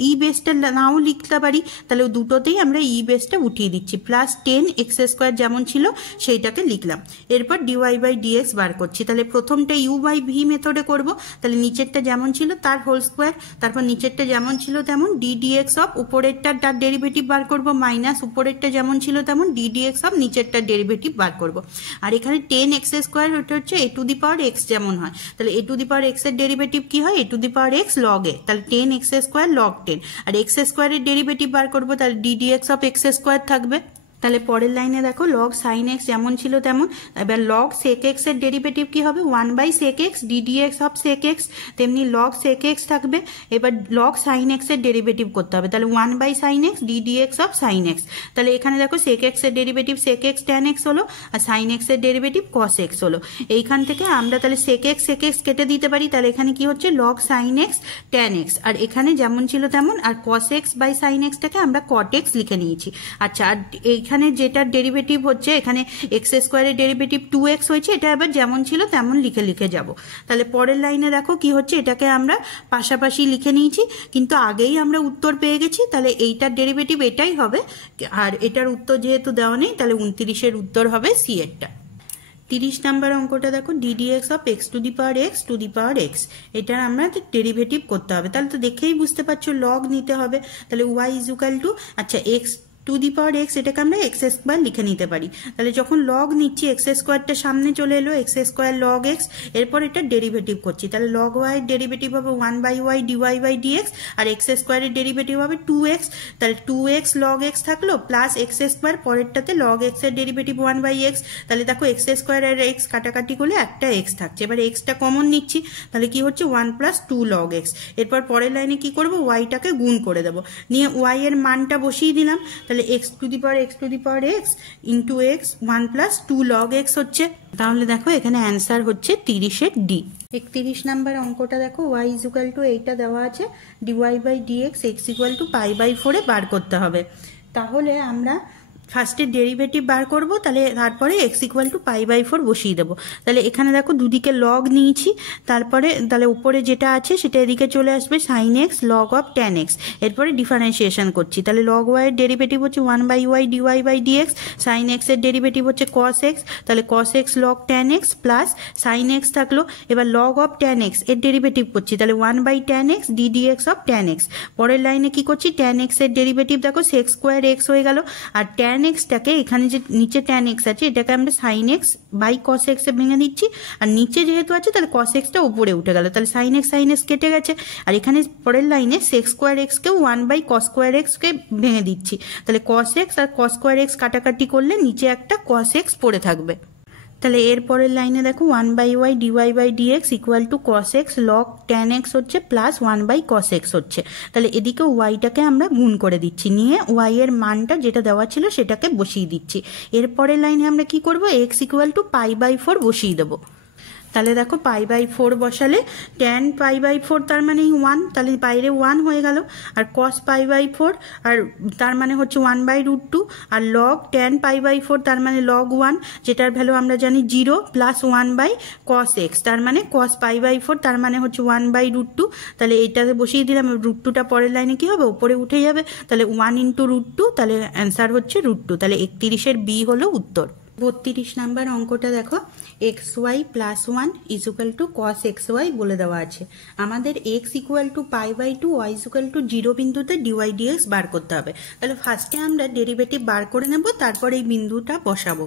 ই বেসটা নাও লিখতে পারি, তাহলে দুটোতেই আমরা ই বেসটা উঠিয়ে দিচ্ছি। প্লাস 10x² যেমন ছিল সেইটাকে লিখলাম। এরপর dy/dx বার করছি। তাহলে প্রথমটা u/v মেথডে করব। তাহলে নিচেরটা যেমন ছিল তার হোল স্কোয়ার, তারপর নিচেরটা যেমন ছিল তেমন ddx অফ উপরেরটার তার ডেরিভেটিভ বার করব, মাইনাস উপরেরটা যেমন ছিল তেমন ddx অফ নিচেরটার ডেরিভেটিভ বার করব। আর এখানে 10x² ওটা হচ্ছে a⁴x যেমন হয়। তাহলে a⁴x এর ডেরিভেটিভ কি হয়, a⁴x log a। তাহলে 10x² log 10, আর x² এর ডেরিভেটিভ বার করব, তাহলে ddx অফ x² থাকবে। তাহলে পরের লাইনে দেখো log sin x যেমন ছিল তেমন। এবার log sec x এর ডেরিভেটিভ কি হবে 1/sec x ddx of sec x, তেমনি log sec x থাকবে। এবার log sin x এর ডেরিভেটিভ করতে হবে, তাহলে 1/sin x ddx of sin x। তাহলে এখানে দেখো sec x এর derivative sec x tan x হলো, আর sin x এর ডেরিভেটিভ cos x হলো। এইখান থেকে আমরা তাহলে sec x কেটে দিতে পারি, তাহলে এখানে কি হচ্ছে log sin x tan x, আর এখানে যেমন ছিল তেমন। আর cos x/sin x টাকে আমরা cot x লিখে নিয়েছি। আচ্ছা, আর এখানে যেটার ডেরিভেটিভ হচ্ছে, এখানে x² এর ডেরিভেটিভ 2x হয়েছে, এটা আবার যেমন ছিল তেমন লিখে যাব। তাহলে পরের লাইনে দেখো কি হচ্ছে, এটাকে আমরা পাশাপাশি লিখে নিয়েছি, কিন্তু আগেই আমরা উত্তর পেয়ে গেছি। তাহলে এইটার ডেরিভেটিভ এটাই হবে, আর এটার উত্তর যেহেতু দেওয়া নেই, তাহলে 29-এর উত্তর হবে সি এরটা। 30 নাম্বার অঙ্কটা দেখো ddx অফ x⁴x, এটার আমরা ডেরিভেটিভ করতে হবে। তাহলে তো দেখেই বুঝতে পারছো লগ নিতে হবে। তাহলে y = আচ্ছা x⁴x, এটাকে আমরা x² লিখে নিতে পারি। তাহলে যখন লগ নিচ্ছি x²টা সামনে চলে এলো, x² log x। এরপর এটা ডেরিভেটিভ করছি, তাহলে log y এর ডেরিভেটিভ হবে 1/y dy/dx, আর x² এর ডেরিভেটিভ হবে 2x। তাহলে 2x log x থাকলো প্লাস x², পরেরটাতে log x এর ডেরিভেটিভ 1/x। তাহলে দেখো x² আর x কাটাকাটি করলে একটা x থাকছে। এবার xটা কমন নিচ্ছি, তাহলে কি হচ্ছে 1 + 2 log x। এরপর পরের লাইনে কি করব, y-টাকে গুণ করে দেবো, নিয়ে y এর মানটা বসিয়ে দিলাম। তাহলে x⁴x into x 1 + 2 log x হচ্ছে। তাহলে দেখো এখানে অ্যান্সার হচ্ছে 30-এর ডি। 31 নাম্বার অঙ্কটা দেখো y এইটা দেওয়া আছে, dy/dx x = π/4 এ বার করতে হবে। তাহলে আমরা ফার্স্টে ডেরিভেটিভ বার করব, তাহলে তারপরে x = π/4 বসিয়ে দেবো। তাহলে এখানে দেখো দুদিকে লগ নিয়েছি, তারপরে তাহলে উপরে যেটা আছে সেটা এদিকে চলে আসবে sin x log of tan x। এরপরে ডিফারেন্সিয়েশন করছি, তাহলে log y এর ডেরিভেটিভ হচ্ছে 1/y dy/dx, sin x এর ডেরিভেটিভ হচ্ছে cos x, তাহলে cos x log tan x plus sin x থাকলো। এবার log of tan x এর ডেরিভেটিভ করছি, তাহলে 1/tan x ddx of tan x। পরের লাইনে কি করছি, tan x এর ডেরিভেটিভ দেখো sec স্কোয়ার x হয়ে গেল, আর tan x-টাকে এখানে যে নিচে tan x আছে এটাকে আমরা sin x by cos x এ ভেঙে দিচ্ছি, আর নিচে যেহেতু আছে তাহলে cos x-টা উপরে উঠে গেল, তাহলে sin x কেটে গেছে। আর এখানে পরের লাইনে sec স্কোয়ার x-কেও 1/cos স্কোয়ার x-কে ভেঙে দিচ্ছি, তাহলে cos x আর cos স্কোয়ার x কাটাকাটি করলে নিচে একটা cos x পড়ে থাকবে। তাহলে এর পরের লাইনে দেখো 1/y dy/dx = cos x log tan x হচ্ছে প্লাস 1/cos x হচ্ছে। তাহলে এদিকে y-টাকে আমরা গুণ করে দিচ্ছি, নিয়ে y এর মানটা যেটা দেওয়া ছিল সেটাকে বসিয়ে দিচ্ছি। এর পরের লাইনে আমরা কি করব, x = π/4 বসিয়ে দেবো। তাহলে দেখো π/4 বসালে tan π/4 তার মানে 1, তাহলে বাইরে 1 হয়ে গেল, আর cos π/4 আর তার মানে হচ্ছে 1/√2, আর log tan π/4 তার মানে log 1, যেটার ভ্যালু আমরা জানি 0, প্লাস 1/cos x তার মানে cos π/4 তার মানে হচ্ছে 1/√2। তাহলে এইটাতে বসিয়ে দিলাম, √2টা পরের লাইনে কি হবে, উপরে উঠে যাবে, তাহলে 1 × √2, তাহলে অ্যান্সার হচ্ছে √2। তাহলে 31-এর বি হলো উত্তর। 32 নাম্বার অঙ্কটা দেখো, xy + 1 = cos xy বলে দেওয়া আছে। আমাদের x = π/2, y = 0 বিন্দুতে dy dx বার করতে হবে। তাহলে ফার্স্টে আমরা ডেরিভেটিভ বার করে নেব, তারপর এই বিন্দুটা বসাবো।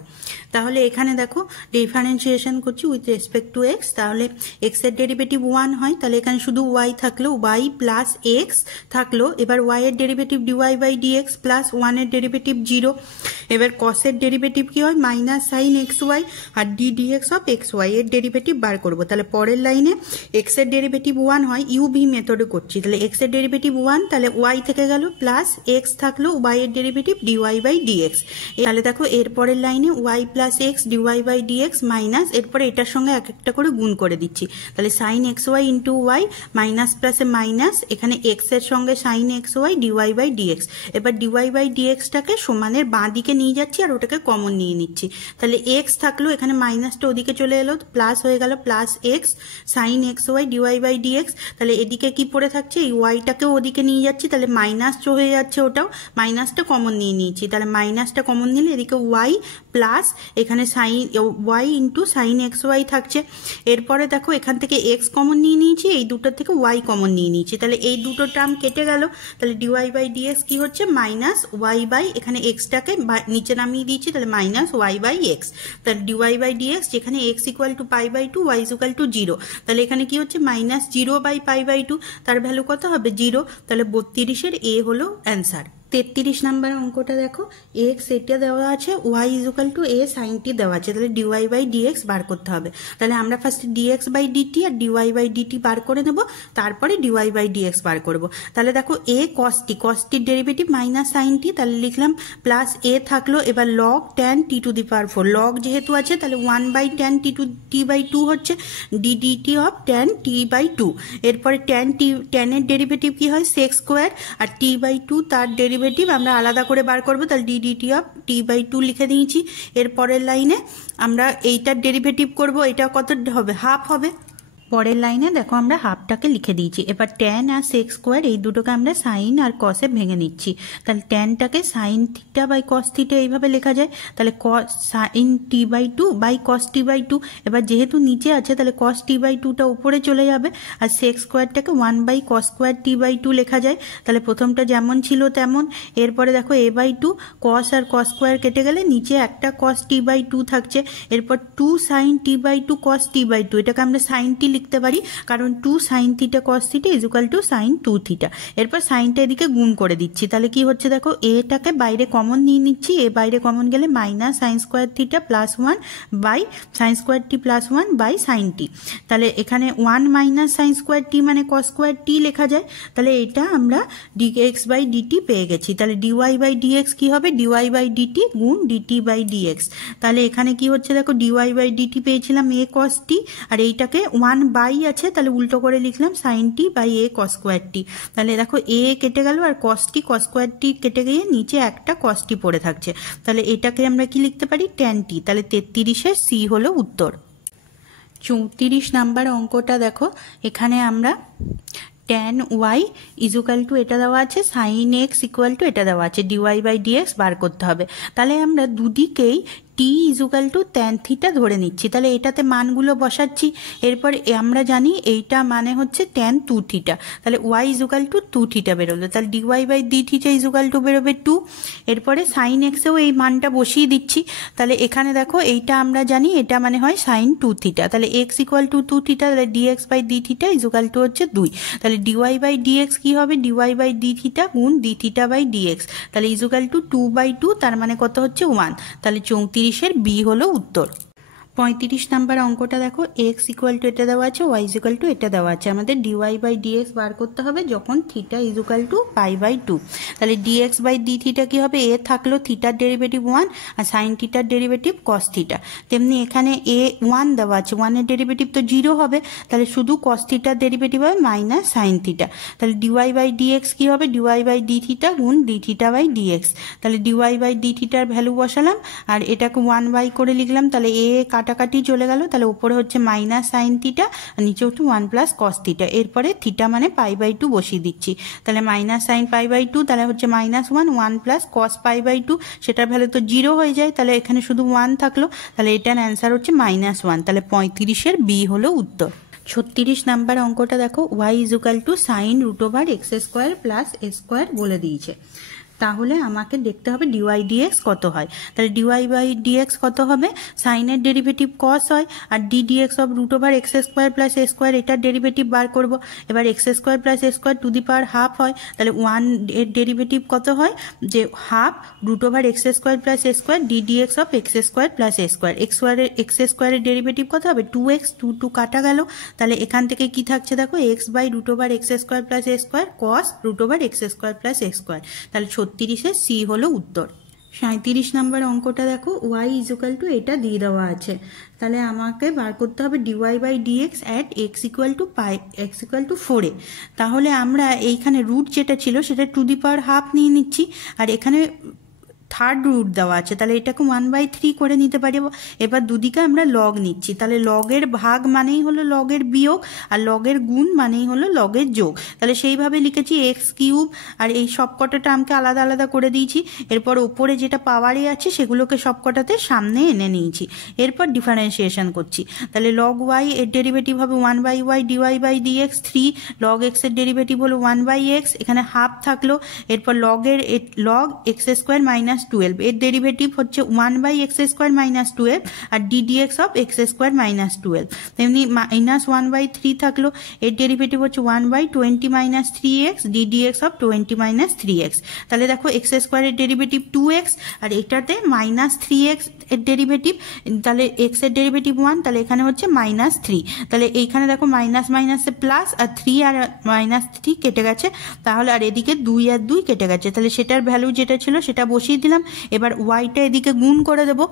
তাহলে এখানে দেখো ডিফারেন্সিয়েশন করছি উইথ রেসপেক্ট টু x, তাহলে x এর ডেরিভেটিভ 1 হয়, তাহলে এখানে শুধু y থাকলো, y + x থাকলো। এবার y এর ডেরিভেটিভ dy/dx প্লাস 1 এর ডেরিভেটিভ 0। এবার cos এর ডেরিভেটিভ কি হয়, sin xy, আর ddx অফ xy এর ডেরিভেটিভ বার করব। তাহলে পরের লাইনে x এর ডেরিভেটিভ 1 হয়, uv মেথডে করছি, তাহলে x এর ডেরিভেটিভ 1, তাহলে y থেকে গেল, প্লাস x থাকলো, y এর ডেরিভেটিভ dy/dx। তাহলে দেখো এর পরের লাইনে y + x dy/dx মাইনাস, এরপরে এটার সঙ্গে এক একটা করে গুণ করে দিচ্ছি, তাহলে sin xy × y, মাইনাস প্লাসে মাইনাস, এখানে x এর সঙ্গে sin xy dy/dx। এবার dy/dx টাকে সমানের বাঁ দিকে নিয়ে যাচ্ছি আর ওটাকে কমন নিয়ে নিচ্ছি, তাহলে x থাকলো, এখানে মাইনাসটা ওদিকে চলে এলো, প্লাস হয়ে গেল, plus x sin xy dy/dx। তাহলে এদিকে কি পড়ে থাকছে, এই ওয়াইটাকেও ওদিকে নিয়ে যাচ্ছি, তাহলে মাইনাস হয়ে যাচ্ছে, ওটাও মাইনাসটা কমন নিয়ে নিয়েছি, তাহলে মাইনাসটা কমন নিলে এদিকে y প্লাস এখানে y × sin xy থাকছে। এরপরে দেখো এখান থেকে x কমন নিয়ে নিয়েছি, এই দুটোর থেকে y কমন নিয়ে নিয়েছি, তাহলে এই দুটো টার্ম কেটে গেল, তাহলে dy/dx কি হচ্ছে, মাইনাস y/ এখানে xটাকে নিচে নামিয়ে দিয়েছি, তাহলে মাইনাস y/x। তাহলে dy/dx, যেখানে x = π/2, y = 0, তাহলে এখানে কি হচ্ছে, -0/π/2, তার ভ্যালু কত হবে, 0। তাহলে 32-এর এ হলো অ্যান্সার। 33 নাম্বার অঙ্কটা দেখো, x এটা দেওয়া আছে, y = a sin t দেওয়া আছে, তাহলে dy/dx বার করতে হবে। তাহলে আমরা ফার্স্টে dx/dt আর dy/dt বার করে নেব, তারপরে dy/dx বার করব। তাহলে দেখো a cos t, cos t এর ডেরিভেটিভ -sin t, তাহলে লিখলাম, প্লাস a থাকলো, এবার log tan t⁴, log যেহেতু আছে তাহলে 1/tan t/2 হচ্ছে ddt অফ tan t/2। এরপরে tan এর ডেরিভেটিভ কি হয়, sec², আর t/2 তার ডেরিভেটিভ আমরা আলাদা করে বার করব, তাহলে ddt অফ t/2 লিখে দিয়েছি। এর পরের লাইনে আমরা এইটার ডেরিভেটিভ করব, এটা কত হবে, হাফ হবে। পরের লাইনে দেখো আমরা হাফটাকে লিখে দিয়েছি। এবার tan আর sec² এই দুটোকে আমরা সাইন আর কসে ভেঙে নিচ্ছি, তাহলে ট্যানটাকে sin θ/ cos θ এইভাবে লেখা যায়, তাহলে sin t/2 / cos t/2। এবার যেহেতু নিচে আছে তাহলে cos t/2টা উপরে চলে যাবে, আর sec²টাকে 1/cos² t/2 লেখা যায়, তাহলে প্রথমটা যেমন ছিল তেমন। এরপরে দেখো a/2, cos আর cos² কেটে গেলে নিচে একটা cos t/2 থাকছে, এরপর 2 sin t/2 cos t/2, এটাকে আমরা sin t লিখতে পারি, কারণ 2 sin θ cos θ = sin 2θ। এরপর সাইনটা এদিকে গুণ করে দিচ্ছি, তাহলে কি হচ্ছে দেখো, এটাকে বাইরে কমন নিয়ে নিচ্ছি, এ বাইরে কমন গেলে -sin² θ + 1 sin² t + 1 sin t। তাহলে এখানে 1 - sin² t মানে cos² t লেখা যায়, তাহলে এটা আমরা dx/dt পেয়ে গেছি। তাহলে dy/dx কি হবে, dy/dt গুণ dt/dx। তাহলে এখানে কি হচ্ছে দেখো, dy/dt পেয়েছিলাম a cos t, আর এইটাকে 1 বাই আছে, তাহলে উল্টো করে লিখলাম sin t / a cos² t। তাহলে দেখো a কেটে গেল, আর cos cos² t কেটে গিয়ে নিচে একটা cos t পড়ে থাকছে, তাহলে এটাকে আমরা কি লিখতে পারি, tan t। তাহলে 33-এর সি হলো উত্তর। 34 নাম্বার অঙ্কটা দেখো, এখানে আমরা tan y = এটা দেওয়া আছে, sin x = এটা দেওয়া আছে, dy/dx বার করতে হবে। তাহলে আমরা দুদিকেই t = tan θ ধরে নিচ্ছি, তাহলে এটাতে মানগুলো বসাচ্ছি। এরপর আমরা জানি এইটা মানে হচ্ছে tan 2θ, তাহলে y = 2θ বেরোলো, তাহলে dy/dθ = বেরোবে 2। এরপরে sin x এও এই মানটা বসিয়ে দিচ্ছি, তাহলে এখানে দেখো এইটা আমরা জানি এটা মানে হয় sin 2θ, তাহলে x = 2θ, তাহলে dx/dθ = হচ্ছে 2, তাহলে dy/dx কি হবে, dy/dθ গুণ dθ/dx, তাহলে = 2/2, তার মানে কত হচ্ছে 1। তাহলে 34-এর বি হলো উত্তর। 35 নাম্বার অঙ্কটা দেখো, এক্স ইকুয়াল টু এটা দেওয়া আছে, ওয়াই ইকুয়াল টু এটা দেওয়া আছে। আমাদের ডিওয়াই বাই ডিএক্স বার করতে হবে যখন theta equal to pi by 2। তাহলে ডিএক্স বাই ডি থিটা কি হবে, এ থাকলো থিটার ডেরিভেটিভ 1 আর সাইন থিটার ডেরিভেটিভ কস থিটা। তেমনি এখানে এ 1 দেওয়া আছে, 1 এর ডেরিভেটিভ তো 0 হবে, তাহলে শুধু কস থিটার ডেরিভেটিভ হবে মাইনাস সাইন থিটা। তাহলে ডিওয়াই বাই ডিএক্স কি হবে, ডিওয়াই বাই ডি থিটা গুণ ডি থিটা বাই ডিএক্স। তাহলে ডিওয়াই বাই ডি থিটার ভ্যালু বসালাম আর এটাকে 1 বাই করে লিখলাম। তাহলে এ কাটাকাটি চলে গেল, তাহলে উপরে হচ্ছে মাইনাস সাইন থিটা আর নিচে হচ্ছে 1 প্লাস কস থিটা। এরপরে থিটা মানে পাই বাই 2 বসিয়ে দিচ্ছি। তাহলে মাইনাস সাইন পাই বাই 2, তাহলে হচ্ছে -1, 1 প্লাস কস পাই বাই 2, সেটার ভ্যালু তো 0 হয়ে যায়, তাহলে এখানে শুধু 1 থাকলো। তাহলে এটার অ্যান্সার হচ্ছে -1। তাহলে 35-এর বি হলো উত্তর। 36 নাম্বার অঙ্কটা দেখো, y equal to sine root over x square plus a square বলে দিয়েছে। তাহলে আমাকে দেখতে হবে ডিওয়াই ডিএক্স কত হয়। তাহলে ডিওয়াই বাই ডিএক্স কত হবে, সাইনের ডেরিভেটিভ কস হয় আর d dx of root over x square plus a square, এটার ডেরিভেটিভ বার করব। এবার x square plus a square to the power half হয়, তাহলে 1 এর ডেরিভেটিভ কত হয়, যে half root over x square plus a square d dx of x square plus a square. X স্কোয়ারের ডেরিভেটিভ কত হবে, 2x, 2 কাটা গেল। তাহলে এখান থেকে কি থাকছে দেখো, x by root over x square plus a square cos root over x square plus a square. তাহলে 36-এর সি হলো উত্তর। 37 নাম্বার অঙ্কটা দেখো, ওয়াই ইকুয়াল টু এটা দিয়ে দেওয়া আছে। তাহলে আমাকে বার করতে হবে dy by dx at x equal to 4। তাহলে আমরা এইখানে রুট যেটা ছিল সেটা টু দি পাওয়ার হাফ নিয়ে নিচ্ছি আর এখানে থার্ড রুট দেওয়া আছে, তাহলে এটাকে 1/3 করে নিতে পারি। এবার দুদিকে আমরা লগ নিচ্ছি, তাহলে লগের ভাগ মানেই হলো লগের বিয়োগ আর লগের গুণ মানেই হলো লগের যোগ। তাহলে সেইভাবে লিখেছি এক্স কিউব আর এই সবকটা টার্মকে আলাদা আলাদা করে দিয়েছি। এরপর ওপরে যেটা পাওয়ারে আছে সেগুলোকে সবকটাতে সামনে এনে নিয়েছি। এরপর ডিফারেন্সিয়েশন করছি, তাহলে লগ ওয়াই এর ডেরিভেটিভ হবে 1/y dy by dx, 3 log x এর ডেরিভেটিভ হলো 1/x, এখানে হাফ থাকলো। এরপর লগ এক্স স্কোয়ার মাইনাস 12 এর ডেরিভেটিভ হচ্ছে 1/x স্কোয়ার মাইনাস 12 আর d dx of x square minus 12। তেমনি মাইনাস 1/3 থাকলো, এর ডেরিভেটিভ হচ্ছে 1/20 minus 3x d dx of 20 minus 3x। তাহলে দেখো এক্স স্কোয়ারের ডেরিভেটিভ 2x আর এটাতে মাইনাস 3x এর ডেরিভেটিভ, তাহলে এক্স এর ডেরিভেটিভ 1, তাহলে এখানে হচ্ছে -3। তাহলে এইখানে দেখো মাইনাস মাইনাসে প্লাস আর 3 আর -3 কেটে গেছে, তাহলে আর এদিকে 2 আর 2 কেটে গেছে, তাহলে সেটার ভ্যালু যেটা ছিল সেটা বসিয়ে দিলাম। এবার ওয়াইটা এদিকে গুণ করে দেবো।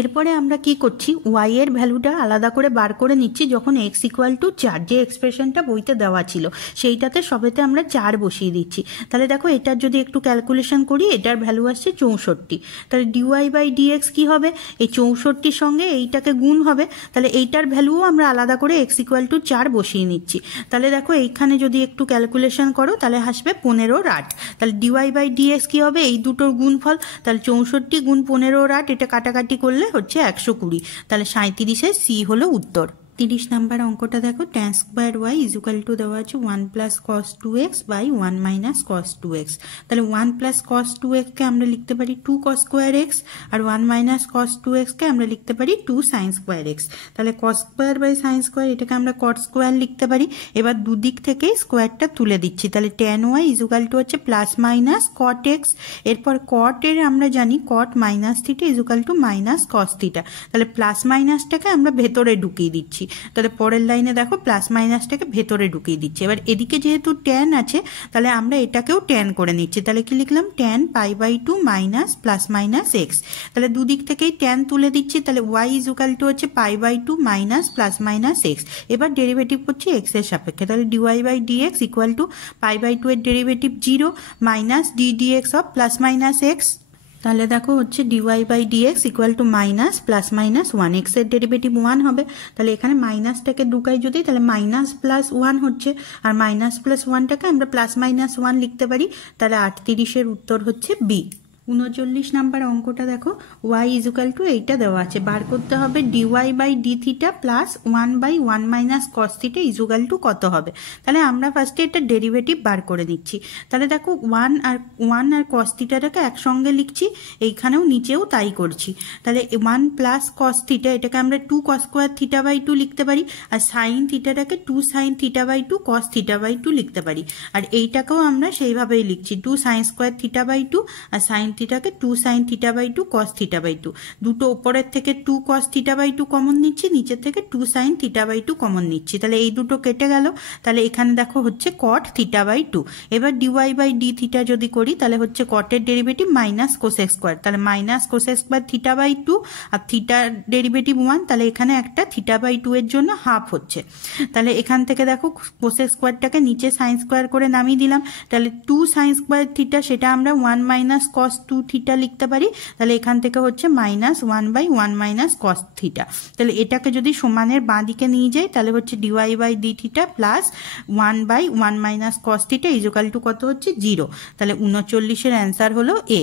এরপরে আমরা কি করছি, ওয়াই এর ভ্যালুটা আলাদা করে বার করে নিচ্ছি যখন এক্স ইকুয়াল টু 4, যে এক্সপ্রেশনটা বইতে দেওয়া ছিল সেইটাতে সবেতে আমরা 4 বসিয়ে দিচ্ছি। তাহলে দেখো এটার যদি একটু ক্যালকুলেশন করি, এটার ভ্যালু আসছে 64। তাহলে ডিওয়াই বাই ডিএক্স কি হবে, এই 64-র সঙ্গে এইটাকে গুণ হবে, তাহলে এইটার ভ্যালুও আমরা আলাদা করে এক্স ইকুয়াল টু 4 বসিয়ে নিচ্ছি। তাহলে দেখো এইখানে যদি একটু ক্যালকুলেশন করো তাহলে আসবে 15/8। তাহলে ডিওয়াই বাই ডিএক্স কি হবে, এই দুটোর গুণফল, তাহলে 64 গুণ 15/8, এটা কাটাকাটি করলে হচ্ছে 120। তাহলে 37-এর সি হলো উত্তর। 30 নাম্বার অঙ্কটা দেখো, tan square y equal to দেওয়া আছে 1 plus cos 2x by 1 minus cos 2x। তাহলে 1 প্লাস কস 2x কে আমরা লিখতে পারি 2 কস স্কোয়ার এক্স আর 1 মাইনাস কস 2x কে আমরা লিখতে পারি 2 সাইন স্কোয়ার এক্স। তাহলে cos square by sine square এটাকে আমরা কট স্কোয়ার লিখতে পারি। এবার দুদিক থেকে স্কোয়ারটা তুলে দিচ্ছি, তাহলে tan ওয়াই ইকুয়াল টু হচ্ছে প্লাস মাইনাস কট এক্স। এরপর কট এর আমরা জানি কট minus theta equal to minus cos theta, তাহলে প্লাস মাইনাসটাকে আমরা ভেতরে ঢুকিয়ে দিচ্ছি। তাহলে পরের লাইনে দেখো প্লাস মাইনাসটাকে ভেতরে ঢুকিয়ে দিচ্ছে। এবার এদিকে যেহেতু ট্যান আছে তাহলে আমরা এটাকেও ট্যান করে নিচ্ছি, তাহলে কি লিখলাম tan π/2 minus plus minus x. তাহলে দুদিক থেকেই ট্যান তুলে দিচ্ছি, তাহলে ওয়াই ইকুয়াল টু হচ্ছে π/2 মাইনাস প্লাস মাইনাস এক্স। এবার ডেরিভেটিভ করছি এক্স এর সাপেক্ষে, তাহলে dy by dx equal to π/2 এর derivative 0 minus d dx of plus minus x. তাহলে দেখো হচ্ছে dy by dx equal to minus plus minus 1, x এর ডেরিভেটিভ 1 হবে, তাহলে এখানে মাইনাসটাকে ঢুকাই যদি তাহলে মাইনাস প্লাস 1 হচ্ছে, আর মাইনাস প্লাস 1টাকে আমরা প্লাস মাইনাস 1 লিখতে পারি। তাহলে 38-এর উত্তর হচ্ছে বি। 39 নাম্বার অঙ্কটা দেখো, ওয়াই ইকুয়াল টু এইটা দেওয়া আছে, বার করতে হবে dy by d theta plus 1/1 minus cos theta equal to কত হবে। তাহলে আমরা ফার্স্টে এটা ডেরিভেটিভ বার করে নিচ্ছি। তাহলে দেখো 1 আর কস থিটাটাকে একসঙ্গে লিখছি, এইখানেও নিচেও তাই করছি। তাহলে 1 প্লাস কস থিটা এটাকে আমরা 2 কস স্কোয়ার থিটা বাই 2 লিখতে পারি, আর সাইন থিটাটাকে 2 sine theta by 2 cos theta by 2 লিখতে পারি। আর এইটাকেও আমরা সেইভাবেই লিখছি 2 সাইন স্কোয়ার থিটা বাই 2 আর সাইন পদ্ধতিটাকে 2 sin theta by 2 cos theta by 2, দুটো ওপরের থেকে 2 cos থিটা বাই 2 কমন নিচ্ছি, নিচের থেকে 2 sin থিটা বাই 2 কমন নিচ্ছি, তাহলে এই দুটো কেটে গেল। তাহলে এখানে দেখো হচ্ছে cot থিটা বাই 2। এবার dy বাই d থিটা যদি করি তাহলে হচ্ছে cot-এর ডেরিভেটিভ মাইনাস কোসেক স্কোয়ার, তাহলে minus cosec square theta by 2, আর থিটার ডেরিভেটিভ 1, তাহলে এখানে একটা থিটা বাই 2 এর জন্য হাফ হচ্ছে। তাহলে এখান থেকে দেখো কোসেক স্কোয়ারটাকে নিচে সাইন স্কোয়ার করে নামিয়ে দিলাম, তাহলে 2 sin স্কোয়ার থিটা সেটা আমরা 1 মাইনাস কস 2 থিটা লিখতে পারি, তাহলে এখান থেকে হচ্ছে minus 1 by 1 minus cos theta. তাহলে এটাকে যদি সমানের বাঁ দিকে নিয়ে যাই তাহলে হচ্ছে dy by d theta plus 1 by 1 minus cos theta equal to কত হচ্ছে 0। তাহলে 39-এর অ্যান্সার হলো এ।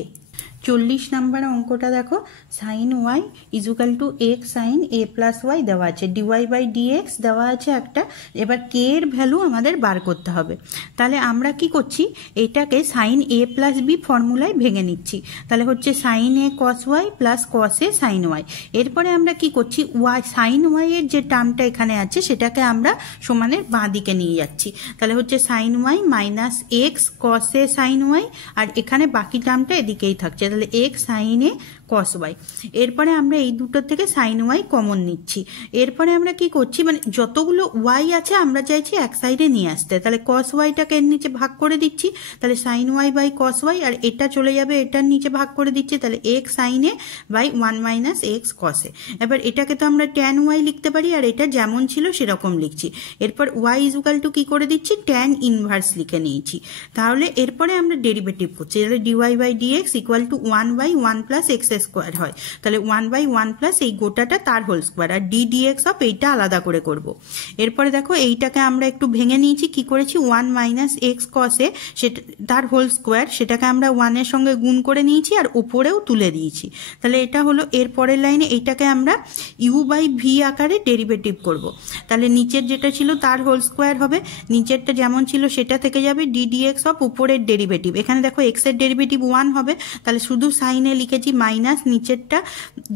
40 নম্বর অঙ্কটা দেখো, sine y equal to x sine a plus y দেওয়া আছে, ডিওয়াই বাই ডিএক্স দেওয়া আছে একটা। এবার কে এর ভ্যালু আমাদের বার করতে হবে। তাহলে আমরা কি করছি, এটাকে সাইন এ প্লাস বি ফর্মুলায় ভেঙে নিচ্ছি। তাহলে হচ্ছে সাইন এ কস ওয়াই প্লাস কস এ সাইন ওয়াই। এরপরে আমরা কি করছি, ওয়াই সাইন ওয়াই এর যে টার্মটা এখানে আছে সেটাকে আমরা সমানের বাঁ দিকে নিয়ে যাচ্ছি। তাহলে হচ্ছে sin y minus x cos এ সাইন ওয়াই, আর এখানে বাকি টার্মটা এদিকেই থাকছে, তাহলে এক্স সাইন এ কস ওয়াই। এরপরে আমরা এই দুটোর থেকে সাইন ওয়াই কমন নিচ্ছি। এরপরে আমরা কি করছি, মানে যতগুলো ওয়াই আছে আমরা চাইছি এক সাইডে নিয়ে আসতে, তাহলে কস ওয়াইটাকে এর নিচে ভাগ করে দিচ্ছি, তাহলে sine y by cos y, আর এটা চলে যাবে এটার নিচে ভাগ করে দিচ্ছি, তাহলে x sine a by 1 minus x cos a. এবার এটাকে তো আমরা ট্যান ওয়াই লিখতে পারি, আর এটা যেমন ছিল সেরকম লিখছি। এরপর ওয়াই ইজুকাল টু কি করে দিচ্ছি, ট্যান ইনভার্স লিখে নিয়েছি। তাহলে এরপরে আমরা ডেরিভেটিভ করছি, তাহলে dy by dx equal to 1 by 1 plus x square হয়, তাহলে 1 বাই 1 প্লাস এই গোটাটা তার হোল স্কোয়ার, আর ডি ডিএক্স অফ এইটা আলাদা করে করব। এরপরে দেখো এইটাকে আমরা একটু ভেঙে নিয়েছি, কি করেছি 1 মাইনাস এক্স কসে সেটা তার হোল স্কোয়ার, সেটাকে আমরা 1 এর সঙ্গে গুণ করে নিয়েছি আর উপরেও তুলে দিয়েছি। তাহলে এটা হলো এর পরের লাইনে, এইটাকে আমরা ইউ বাই ভি আকারে ডেরিভেটিভ করব। তাহলে নিচের যেটা ছিল তার হোল স্কোয়ার হবে, নিচেরটা যেমন ছিল সেটা থেকে যাবে ডি ডিএক্স অফ উপরের ডেরিভেটিভ। এখানে দেখো এক্স এর ডেরিভেটিভ 1 হবে, তাহলে শুধু সাইনে লিখেছি মাইনাস, নিচেরটা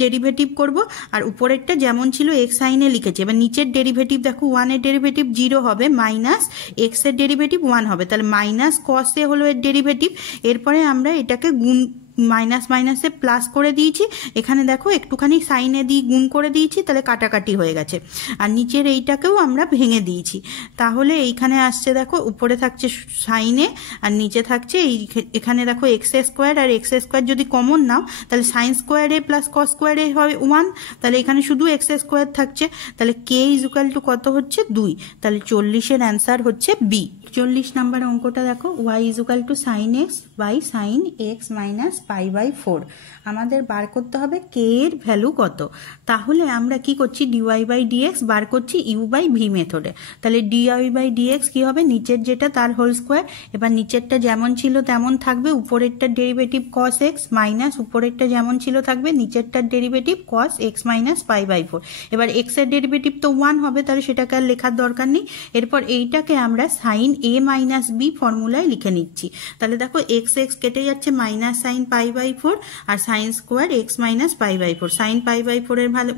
ডেরিভেটিভ করব, আর উপরেরটা যেমন ছিল এক্স সাইনে লিখেছি। এবার নিচের ডেরিভেটিভ দেখো 1 এর ডেরিভেটিভ 0 হবে, মাইনাস এক্স এর ডেরিভেটিভ 1 হবে, তাহলে মাইনাস কস এ হলো এর ডেরিভেটিভ। এরপরে আমরা এটাকে গুণ মাইনাস মাইনাসে প্লাস করে দিয়েছি, এখানে দেখো একটুখানি সাইনে দিয়ে গুণ করে দিয়েছি, তাহলে কাটাকাটি হয়ে গেছে। আর নিচের এইটাকেও আমরা ভেঙে দিয়েছি, তাহলে এইখানে আসছে দেখো উপরে থাকছে সাইনে আর নিচে থাকছে এখানে দেখো এক্স স্কোয়ার, আর এক্স স্কোয়ার যদি কমন নাও তাহলে সাইন স্কোয়ার এ প্লাস কস স্কোয়ার এ হয় 1, তাহলে এখানে শুধু এক্স স্কোয়ার থাকছে, তাহলে কে ইজুকাল টু কত হচ্ছে 2, তাহলে 40-এর অ্যান্সার হচ্ছে বি। 40 নাম্বার অঙ্কটা দেখো, y equal to sine x by sine x minus pi by 4। আমাদের বার করতে হবে কে এর ভ্যালু কত। তাহলে আমরা কি করছি, ডিওয়াই বাই ডিএক্স বার করছি ইউ বাই ভি মেথডে। তাহলে ডিওয়াই বাই ডিএক্স কি হবে, নিচের যেটা তার হোল স্কোয়ার, এবার নিচেরটা যেমন ছিল তেমন থাকবে, উপরেরটার ডেরিভেটিভ কস এক্স মাইনাস উপরেরটা যেমন ছিল থাকবে, নিচেরটার derivative cos x minus pi by 4। এবার এক্স এর ডেরিভেটিভ তো 1 হবে, তাহলে সেটাকে আর লেখার দরকার নেই। এরপর এইটাকে আমরা সাইন এ মাইনাস বি ফর্মুলায় লিখে নিচ্ছি। তাহলে দেখো এক্স এক্স কেটে যাচ্ছে, মাইনাস সাইন পাই বাই 4 আর sine square x minus pi by 4। Sine pi by 4 এর ভ্যালু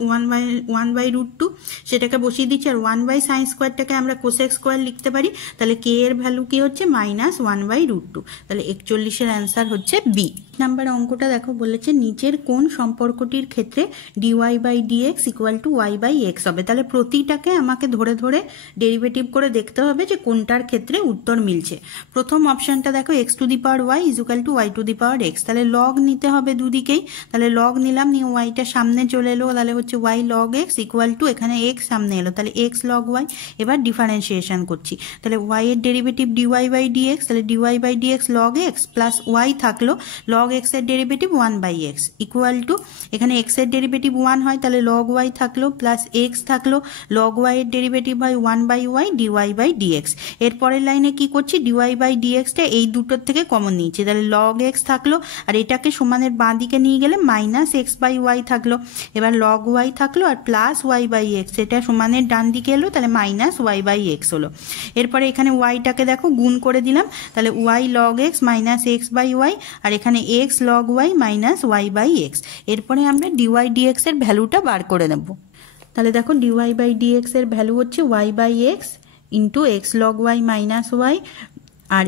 1 বাই রুট 2, সেটাকে বসিয়ে দিচ্ছি, আর 1 বাই সাইন স্কোয়ারটাকে আমরা কোসেক স্কোয়ার লিখতে পারি, তাহলে কে এর ভ্যালু কি হচ্ছে মাইনাস 1 বাই রুট 2। তাহলে 41-এর অ্যান্সার হচ্ছে বি। নাম্বার অঙ্কটা দেখো, বলেছে নিচের কোন সম্পর্কটির ক্ষেত্রে dy by dx equal to y by x হবে। তাহলে প্রতিটাকে আমাকে ধরে ধরে ডেরিভেটিভ করে দেখতে হবে যে কোনটার ক্ষেত্রে উত্তর মিলছে। প্রথম অপশনটা দেখো x to the power y equal to y to the power x, তাহলে লগ নিতে হবে দুদিকেই, তাহলে লগ নিলাম, নিয়ে ওয়াইটা সামনে চলে এলো, তাহলে হচ্ছে y log x equal to এখানে এক্স সামনে এলো, তাহলে এক্স লগ ওয়াই। এবার ডিফারেন্সিয়েশন করছি, তাহলে ওয়াই এর ডেরিভেটিভ ডিওয়াই বাই ডিএক্স, তাহলে dy by dx log x plus y থাকলো, লগ এক্স এর derivative 1 by x equal to এখানে এক্স এর ডেরিভেটিভ 1 হয়, তাহলে লগ ওয়াই থাকলো প্লাস এক্স থাকলো, লগ ওয়াই এর ডেরিভেটিভ হয় 1 by y dy by dx. এরপরের লাইনে কি করছি, ডিওয়াই বাই ডিএক্সটা এই দুটোর থেকে কমন নিয়েছি, তাহলে লগ এক্স থাকলো, আর এটাকে সমানের বাঁ দিকে নিয়ে গেলে মাইনাস এক্স বাই ওয়াই থাকলো, এবার লগ ওয়াই থাকলো আর প্লাস ওয়াই বাই এক্স, এটা সমানের ডান দিকে এলো, তাহলে মাইনাস ওয়াই বাই এক্স হলো। এরপরে এখানে ওয়াইটাকে দেখো গুণ করে দিলাম, তাহলে y log x minus x by y, আর এখানে x log y minus y by x. এরপরে আমরা ডিওয়াই ডিএক্স এর ভ্যালুটা বার করে নেব। তাহলে দেখো ডিওয়াই বাই ডিএক্স এর ভ্যালু হচ্ছে y by x into x log y minus y আর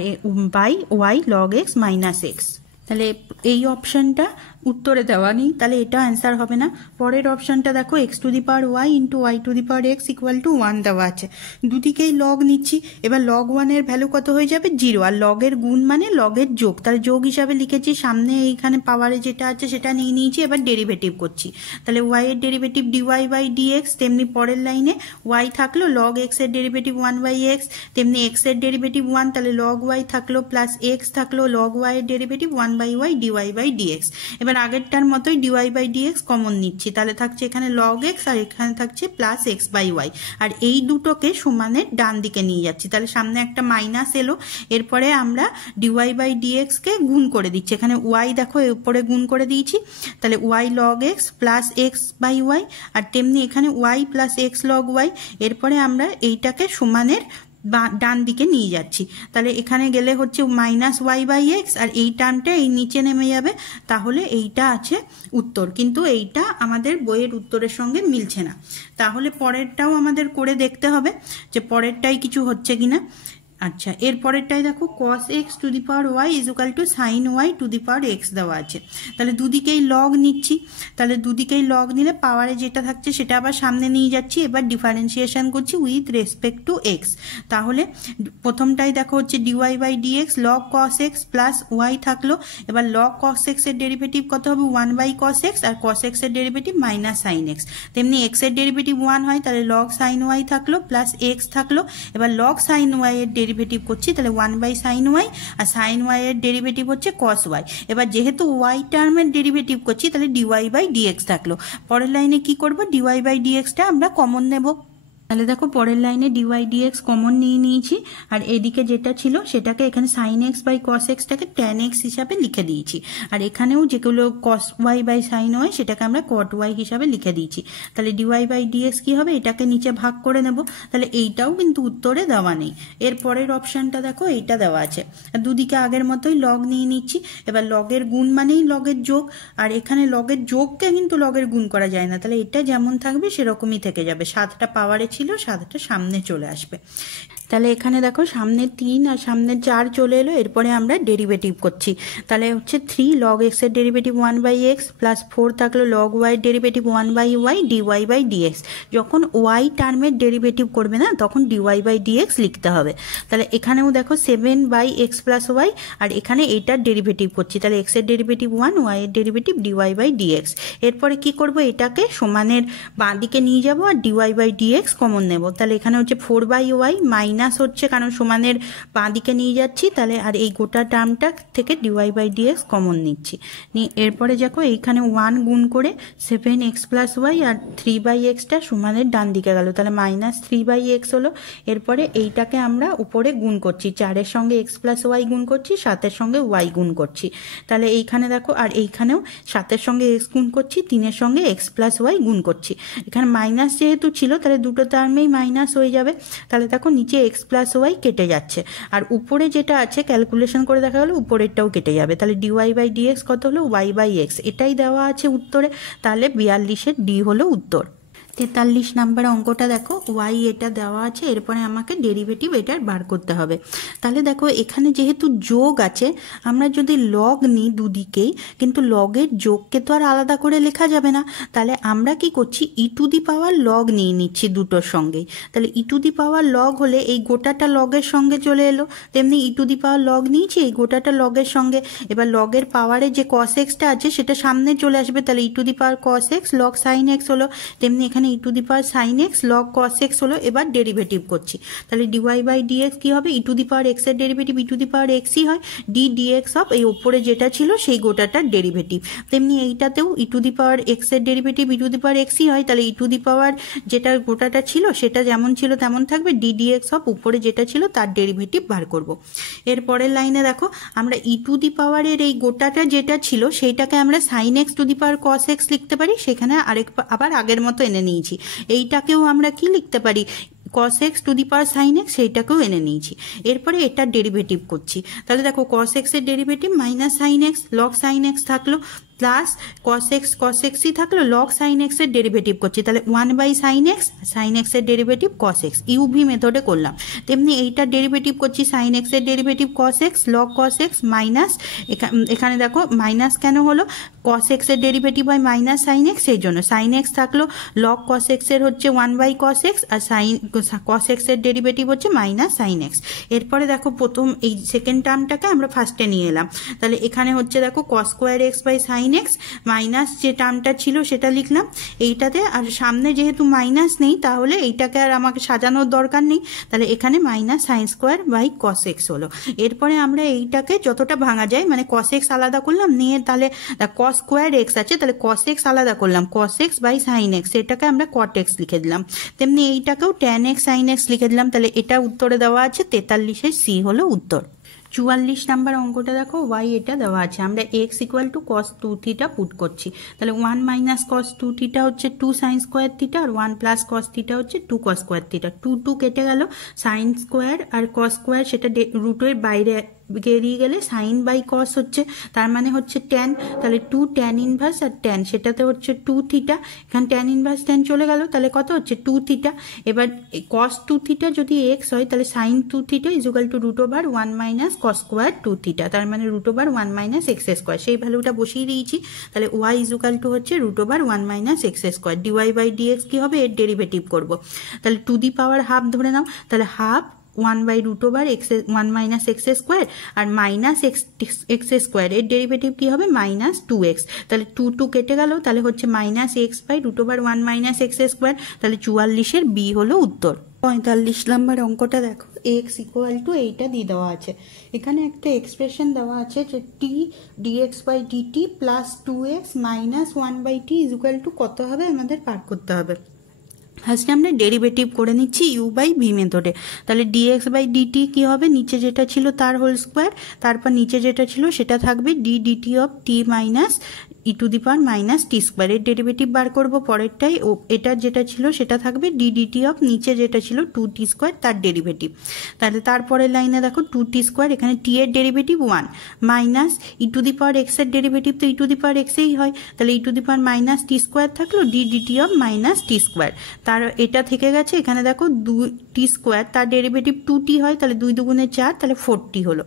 by y log x minus x. তাহলে এই অপশানটা উত্তরে দেওয়া নেই, তাহলে এটা অ্যান্সার হবে না। পরের অপশানটা দেখো x to the power y into y to the power x equal to 1 দেওয়া আছে। দুদিকেই লগ নিচ্ছি, এবার লগ 1-এর ভ্যালু কত হয়ে যাবে 0, আর লগের গুণ মানে লগের যোগ, তাহলে যোগ হিসাবে লিখেছি। সামনে এইখানে পাওয়ারে যেটা আছে সেটা নিয়ে নিয়েছি, এবার ডেরিভেটিভ করছি। তাহলে ওয়াই এর ডেরিভেটিভ ডিওয়াই বাই ডিএক্স, তেমনি পরের লাইনে ওয়াই থাকলো লগ এক্স এর ডেরিভেটিভ 1 বাই এক্স, তেমনি এক্স এর ডেরিভেটিভ 1, তাহলে লগ ওয়াই থাকলো প্লাস এক্স থাকলো লগ ওয়াই এর derivative 1 by y dy by dx. এবার আগেরটার মতোই ডিওয়াই বাই ডিএক্স কমন নিচ্ছি, তাহলে থাকছে এখানে লগ এক্স আর এখানে থাকছে প্লাস এক্স বাই ওয়াই, আর এই দুটোকে সমানের ডান দিকে নিয়ে যাচ্ছি। তাহলে সামনে একটা মাইনাস এলো, এরপরে আমরা ডিওয়াই বাই ডিএক্স কে গুণ করে দিচ্ছি। এখানে ওয়াই দেখো উপরে গুণ করে দিয়েছি, তাহলে y log x plus x by y, আর তেমনি এখানে y plus x log y. এরপরে আমরা এইটাকে সমানের ডান দিকে নিয়ে যাচ্ছি, তাহলে এখানে গেলে হচ্ছে মাইনাস ওয়াই বাই এক্স, আর এই টার্মটা এই নিচে নেমে যাবে। তাহলে এইটা আছে উত্তর, কিন্তু এইটা আমাদের বইয়ের উত্তরের সঙ্গে মিলছে না। তাহলে পরেরটাও আমাদের করে দেখতে হবে যে পরেরটাই কিছু হচ্ছে কিনা। আচ্ছা, এর পরেরটাই দেখো cos x to the power y is equal to sine y to the power x দেওয়া আছে। তাহলে দুদিকেই লগ নিচ্ছি, তাহলে দুদিকেই লগ নিলে পাওয়ারে যেটা থাকছে সেটা আবার সামনে নিয়ে যাচ্ছি। এবার ডিফারেন্সিয়েশন করছি উইথ রেসপেক্ট টু এক্স। তাহলে প্রথমটাই দেখো হচ্ছে dy by dx log cos x plus y থাকলো, এবার লগ cos x এর ডেরিভেটিভ কত হবে 1 বাই cos x, আর cos x এর ডেরিভেটিভ মাইনাস সাইন এক্স। তেমনি এক্স এর ডেরিভেটিভ 1 হয়, তাহলে লগ সাইন ওয়াই থাকলো প্লাস এক্স থাকলো। এবার লগ সাইন ওয়াই এর ডেরিভেটিভ করছি, তাহলে 1 বাই সাইন ওয়াই, আর সাইন ওয়াই এর ডেরিভেটিভ হচ্ছে কস ওয়াই। এবার যেহেতু ওয়াই টার্মের ডেরিভেটিভ করছি, তাহলে ডিওয়াই বাই ডিএক্স থাকলো। পরের লাইনে কি করব, ডিওয়াই বাই ডিএক্সটা আমরা কমন নেব। তাহলে দেখো পরের লাইনে ডিওয়াই ডিএক্স কমন নিয়ে নিয়েছি, আর এদিকে যেটা ছিল সেটাকে এখানে সাইন এক্স বাই কস এক্সটাকে ট্যান এক্স হিসাবে লিখে দিয়েছি, আর এখানেও যেগুলো cos y by sine y সেটাকে আমরা কট ওয়াই হিসাবে লিখে দিয়েছি। তাহলে ডিওয়াই বাই ডিএক্স কি হবে, এটাকে নিচে ভাগ করে নেব। তাহলে এইটাও কিন্তু উত্তরে দেওয়া নেই। এর পরের অপশানটা দেখো এইটা দেওয়া আছে, আর দুদিকে আগের মতোই লগ নিয়ে নিচ্ছি। এবার লগের গুণ মানেই লগের যোগ, আর এখানে লগের যোগকে কিন্তু লগের গুণ করা যায় না, তাহলে এটা যেমন থাকবে সেরকমই থেকে যাবে। 7টা পাওয়ারে ছিল, 7টা সামনে চলে আসবে। তাহলে এখানে দেখো সামনে 3 আর সামনে 4 চলে এলো। এরপরে আমরা ডেরিভেটিভ করছি, তাহলে হচ্ছে 3 লগ এক্স এর ডেরিভেটিভ 1 বাই এক্স প্লাস 4 থাকলো লগ ওয়াই এর derivative 1 by y dy by dx. যখন ওয়াই টার্মের ডেরিভেটিভ করবে না তখন ডিওয়াই বাই ডিএক্স লিখতে হবে। তাহলে এখানেও দেখো 7 বাই এক্স প্লাস ওয়াই, আর এখানে এইটার ডেরিভেটিভ করছি, তাহলে এক্স এর ডেরিভেটিভ 1, ওয়াই এর ডেরিভেটিভ ডিওয়াই বাই ডিএক্স। এরপরে কি করব, এটাকে সমানের বাঁ দিকে নিয়ে যাব আর ডিওয়াই বাই ডিএক্স কমন নেব। তাহলে এখানে হচ্ছে 4 বাই ওয়াই মাইনাস হচ্ছে কারণ সমানের বাঁ দিকে নিয়ে যাচ্ছি, তাহলে আর এই গোটা টার্মটা থেকে ডিওয়াই বাই ডিএক্স কমন নিচ্ছি। এরপরে দেখো এইখানে 1 গুণ করে 7 এক্স প্লাস ওয়াই আর 3 বাই এক্সটা সমানের ডান দিকে গেল, তাহলে মাইনাস 3 বাই এক্স হলো। এরপরে এইটাকে আমরা উপরে গুণ করছি, 4-এর সঙ্গে এক্স প্লাস ওয়াই গুণ করছি, 7-এর সঙ্গে ওয়াই গুণ করছি। তাহলে এইখানে দেখো আর এইখানেও 7-এর সঙ্গে এক্স গুণ করছি, 3-এর সঙ্গে এক্স প্লাস ওয়াই গুণ করছি। এখানে মাইনাস যেহেতু ছিল তাহলে দুটো টার্মেই মাইনাস হয়ে যাবে। তাহলে দেখো নিচে এক্স প্লাস ওয়াই কেটে যাচ্ছে, আর উপরে যেটা আছে ক্যালকুলেশন করে দেখা গেলো উপরেরটাও কেটে যাবে। তাহলে ডিওয়াই বাই ডিএক্স কত হলো ওয়াই বাই এক্স, এটাই দেওয়া আছে উত্তরে। তাহলে 42-এর ডি হলো উত্তর। 43 নাম্বার অঙ্কটা দেখো ওয়াই এটা দেওয়া আছে, এরপরে আমাকে ডেরিভেটিভ এটার বার করতে হবে। তাহলে দেখো এখানে যেহেতু যোগ আছে, আমরা যদি লগ নিই দুদিকেই, কিন্তু লগের যোগকে তো আর আলাদা করে লেখা যাবে না। তাহলে আমরা কি করছি, ই টু দি পাওয়ার লগ নিয়ে নিচ্ছি দুটোর সঙ্গেই। তাহলে e to the power log হলে এই গোটাটা লগের সঙ্গে চলে এলো, তেমনি ই টু দি পাওয়ার লগ নিয়েছি এই গোটাটা লগের সঙ্গে। এবার লগের পাওয়ারে যে কস এক্সটা আছে সেটা সামনে চলে আসবে, তাহলে e to the power cos x log sine x হলো। তেমনি এখানে e to the power sine x log cos x হলো। এবার ডেরিভেটিভ করছি, তাহলে ডিওয়াই বাই ডিএক্স কি হবে, e to the power x এর derivative e to the power এক্সই হয়, ডি ডিএক্স অফ এই ওপরে যেটা ছিল সেই গোটাটার ডেরিভেটিভ। তেমনি এইটাতেও ই টু দি পাওয়ার এক্স এর derivative e to the power এক্সই হয়, তাহলে ই টু দি পাওয়ার যেটা গোটাটা ছিল সেটা যেমন ছিল তেমন থাকবে, ডি ডিএক্স অফ উপরে যেটা ছিল তার ডেরিভেটিভ বার করব। এর পরের লাইনে দেখো আমরা ই টু দি পাওয়ারের এই গোটাটা যেটা ছিল সেইটাকে আমরা sine x to the power cos x লিখতে পারি, সেখানে আবার আগের মতো এনে নিয়েছি। এইটাকেও আমরা কি লিখতে পারি, cos x to the power sine x, সেইটাকেও এনে নিয়েছি। এরপরে এটার ডেরিভেটিভ করছি, তাহলে দেখো cos x এর derivative minus sine x log sine x থাকলো, প্লাস কস এক্সই থাকলো, লগ সাইন এক্স এর ডেরিভেটিভ করছি, তাহলে 1/sin x, সাইন এক্স এর ডেরিভেটিভ কস এক্স, ইউভি মেথডে করলাম। তেমনি এইটার ডেরিভেটিভ করছি সাইন এক্স এর derivative cos x, log cos x minus, এখানে দেখো মাইনাস কেন হলো, কস এক্স এর ডেরিভেটিভ হয় মাইনাস সাইন এক্স, সেই জন্য সাইন এক্স থাকলো, লগ কস এক্স এর হচ্ছে 1/cos x, আর কস এক্স এর ডেরিভেটিভ হচ্ছে মাইনাস সাইন এক্স। এরপরে দেখো প্রথম এই সেকেন্ড টার্মটাকে আমরা ফার্স্টে নিয়ে এলাম, তাহলে এখানে হচ্ছে দেখো cos square x by sine x, minus যে টার্মটা ছিল সেটা লিখলাম এইটাতে, আর সামনে যেহেতু মাইনাস নেই তাহলে এইটাকে আর আমাকে সাজানোর দরকার নেই, তাহলে এখানে minus sine square by cos x হলো। এরপরে আমরা এইটাকে যতটা ভাঙা যায়, মানে কস এক্স আলাদা করলাম, নিয়ে তাহলে কস স্কোয়ার এক্স আছে, তাহলে কস এক্স আলাদা করলাম, কস এক্স বাই সাইন এক্স, এটাকে আমরা কট এক্স লিখে দিলাম। তেমনি এইটাকেও ট্যান এক্স সাইন এক্স লিখে দিলাম, তাহলে এটা উত্তরে দেওয়া আছে 43-এর সি হলো উত্তর। 44 নাম্বার অঙ্কটা দেখো, ওয়াই এটা দেওয়া আছে, আমরা x equal to cos 2 theta put করছি, তাহলে 1 মাইনাস কস 2 থিটা হচ্ছে 2 সাইন স্কোয়ার থিটা, আর 1 প্লাস কস থিটা হচ্ছে 2 কস স্কোয়ার থিটা, 2 কেটে গেল, সাইন স্কোয়ার আর কস স্কোয়ার সেটা রুটের বাইরে বেরিয়ে গেলে সাইন বাই কস হচ্ছে, তার মানে হচ্ছে ট্যান, তাহলে 2 ট্যান ইনভার্স আর ট্যান সেটাতে হচ্ছে 2 থিটা, এখানে ট্যান ইনভার্স ট্যান চলে গেল, তাহলে কত হচ্ছে 2 থিটা। এবার কস 2 থিটা যদি এক্স হয় তাহলে sine 2 theta equal to root over 1 minus cos square 2 theta, তার মানে root over 1 minus x square, সেই ভ্যালুটা বসিয়ে দিয়েছি, তাহলে ওয়াই ইজুকাল টু হচ্ছে root over 1 minus x square, dy by dx কি হবে, এর ডেরিভেটিভ করব, তাহলে টু দি পাওয়ার হাফ ধরে নাও, তাহলে half 1/√x 1 minus x square আর মাইনাস এক্স স্কোয়ার, এর ডেরিভেটিভ কি হবে মাইনাস 2x, তাহলে 2 কেটে গেল, তাহলে হচ্ছে minus x/√1 minus x square, তাহলে 44-এর বি হলো উত্তর। 45 নম্বর অঙ্কটা দেখো, x ইকুয়াল টু এইটা দিয়ে দেওয়া আছে, এখানে একটা এক্সপ্রেশন দেওয়া আছে যে t d x by d t plus 2x minus 1/t equal to কত হবে আমাদের পার করতে হবে। ফার্স্টে আমরা ডেরিভেটিভ করে নিচ্ছি ইউ বাই ভি মেথডে, তাহলে ডিএক্স বাই ডিটি কী হবে, নিচে যেটা ছিল তার হোল স্কোয়ার, তারপর নিচে যেটা ছিল সেটা থাকবে d DT of t minus e to the power minus t square, এর ডেরিভেটিভ বার করবো পরেরটাই, ও এটার যেটা ছিল সেটা থাকবে ডি ডিটি অফ নিচে যেটা ছিল 2t স্কোয়ার তার ডেরিভেটিভ, তাহলে তারপরের লাইনে দেখো 2t স্কোয়ার, এখানে টি এর derivative 1 minus e to the power x এর ডেরিভেটিভ তো ই টু দি পাওয়ার এক্সেই হয়, তাহলে e to the power minus t square থাকলো d DT of minus t square, তার এটা থেকে গেছে, এখানে দেখো 2t স্কোয়ার তার ডেরিভেটিভ 2t হয়, তাহলে 2 দুগুণে 4, তাহলে 4t হলো,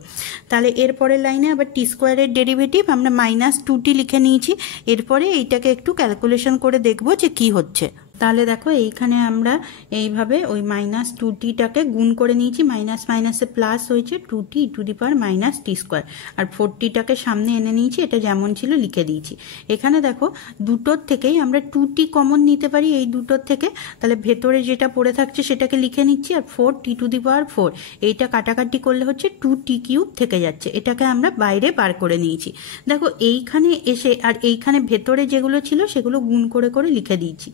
তাহলে এরপরের লাইনে আবার টি স্কোয়ারের ডেরিভেটিভ আমরা মাইনাস 2t লিখে নিয়েছি, এরপরে এইটাকে একটু ক্যালকুলেশন করে দেখবো যে কি হচ্ছে, তাহলে দেখো এইখানে আমরা এইভাবে ওই মাইনাস 2tটাকে গুণ করে নিয়েছি, মাইনাস মাইনাসে প্লাস হয়েছে 2t e to the power minus t square, আর 4tটাকে সামনে এনে নিয়েছি, এটা যেমন ছিল লিখে দিয়েছি। এখানে দেখো দুটোর থেকেই আমরা 2t কমন নিতে পারি এই দুটোর থেকে, তাহলে ভেতরে যেটা পড়ে থাকছে সেটাকে লিখে নিচ্ছি, আর 4t টু দি পাওয়ার 4 এইটা কাটাকাটি করলে হচ্ছে 2t কিউব থেকে যাচ্ছে, এটাকে আমরা বাইরে বার করে নিয়েছি। দেখো এইখানে এসে আর এইখানে ভেতরে যেগুলো ছিল সেগুলো গুণ করে করে লিখে দিয়েছি,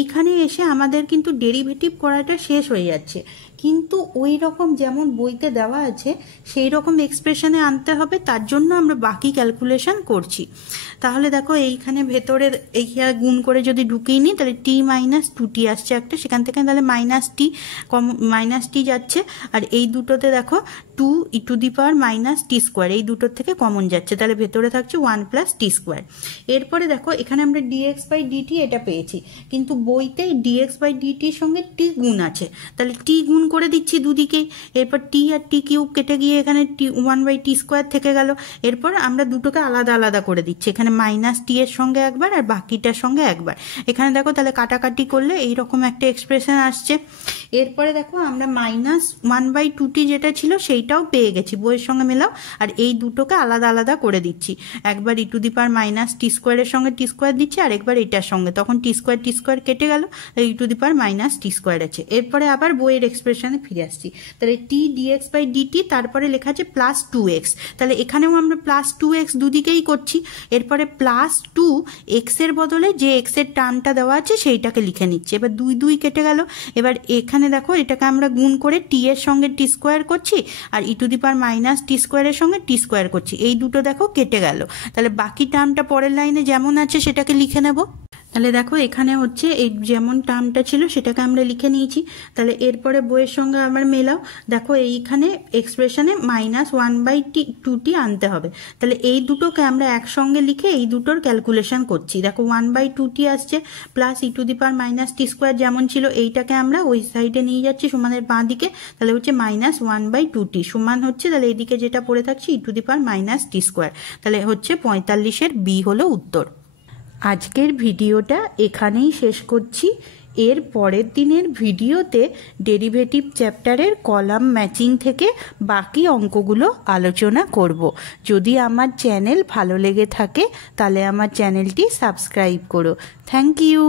এইখানে এসে আমাদের কিন্তু ডেরিভেটিভ করাটা শেষ হয়ে যাচ্ছে, কিন্তু ওই রকম যেমন বইতে দেওয়া আছে সেই রকম এক্সপ্রেশনে আনতে হবে, তার জন্য আমরা বাকি ক্যালকুলেশন করছি। তাহলে দেখো এইখানে ভেতরের এই গুণ করে যদি ঢুকিয়ে নিই তাহলে টি মাইনাস 2t আসছে একটা, সেখান থেকে তাহলে মাইনাস টি যাচ্ছে, আর এই দুটোতে দেখো 2 e to the power minus t square এই দুটোর থেকে কমন যাচ্ছে, তাহলে ভেতরে থাকছে 1 প্লাস টি স্কোয়ার। এরপরে দেখো এখানে আমরা ডিএক্স বাই ডিটি এটা পেয়েছি, কিন্তু বইতে ডিএক্স বাই ডিটির সঙ্গে টি গুণ আছে, তাহলে টি গুণ করে দিচ্ছি দুদিকেই, এরপর টি আর টি কিউব কেটে গিয়ে এখানে 1/t স্কোয়ার থেকে গেল, এরপর আমরা দুটোকে আলাদা আলাদা করে দিচ্ছি, এখানে মাইনাস টি এর সঙ্গে একবার আর বাকিটার সঙ্গে একবার, এখানে দেখো তাহলে কাটাকাটি করলে এইরকম একটা এক্সপ্রেশন আসছে। এরপরে দেখো আমরা মাইনাস 1/2t যেটা ছিল সেইটাও পেয়ে গেছি, বইয়ের সঙ্গে মেলাও, আর এই দুটোকে আলাদা আলাদা করে দিচ্ছি, একবার ই টু দি পাওয়ার মাইনাস টি স্কোয়ারের সঙ্গে টি স্কোয়ার দিচ্ছি, আর একবার এটার সঙ্গে, তখন টি স্কোয়ার কেটে গেল, e to the power minus t square আছে। এরপরে আবার বইয়ের এক্সপ্রেশনে ফিরে আসছি, তাহলে টি ডিএক্স বাই ডিটি, তারপরে লেখা আছে প্লাস 2x, তাহলে এখানেও আমরা প্লাস 2x দুদিকেই করছি, এরপরে প্লাস 2x এর বদলে যে x এর টার্মটা দেওয়া আছে সেইটাকে লিখে নিচ্ছি, এবার 2 কেটে গেল, এবার এখানে দেখো এটাকে আমরা গুণ করে টি এর সঙ্গে টি স্কোয়ার করছি, আর ই টু দি পাওয়ার মাইনাস টি স্কোয়ারের সঙ্গে টি স্কোয়ার করছি, এই দুটো দেখো কেটে গেল, তাহলে বাকি টার্মটা পরের লাইনে যেমন আছে সেটাকে লিখে নেব। তাহলে দেখো এখানে হচ্ছে এই যেমন টার্মটা ছিল সেটাকে আমরা লিখে নিয়েছি। তাহলে এরপরে বইয়ের সঙ্গে আবার মেলাও, দেখো এইখানে এক্সপ্রেশনে -1/2t আনতে হবে। তাহলে এই দুটোকে আমরা একসঙ্গে লিখে এই দুটোর ক্যালকুলেশন করছি। দেখো 1/2t আসছে প্লাস e⁻−t² যেমন ছিল, এইটাকে আমরা ওই সাইডে নিয়ে যাচ্ছি সমানের বাঁ দিকে। তাহলে হচ্ছে -1/2t সমান হচ্ছে, তাহলে এইদিকে যেটা পড়ে থাকছে e⁻−t²। তাহলে হচ্ছে 45-এর বি হলো উত্তর। আজকের ভিডিওটা এখানেই শেষ করছি। এর পরের দিনের ভিডিওতে ডেরিভেটিভ চ্যাপ্টারের কলাম ম্যাচিং থেকে বাকি অঙ্কগুলো আলোচনা করব। যদি আমার চ্যানেল ভালো লেগে থাকে তাহলে আমার চ্যানেলটি সাবস্ক্রাইব করো। Thank you.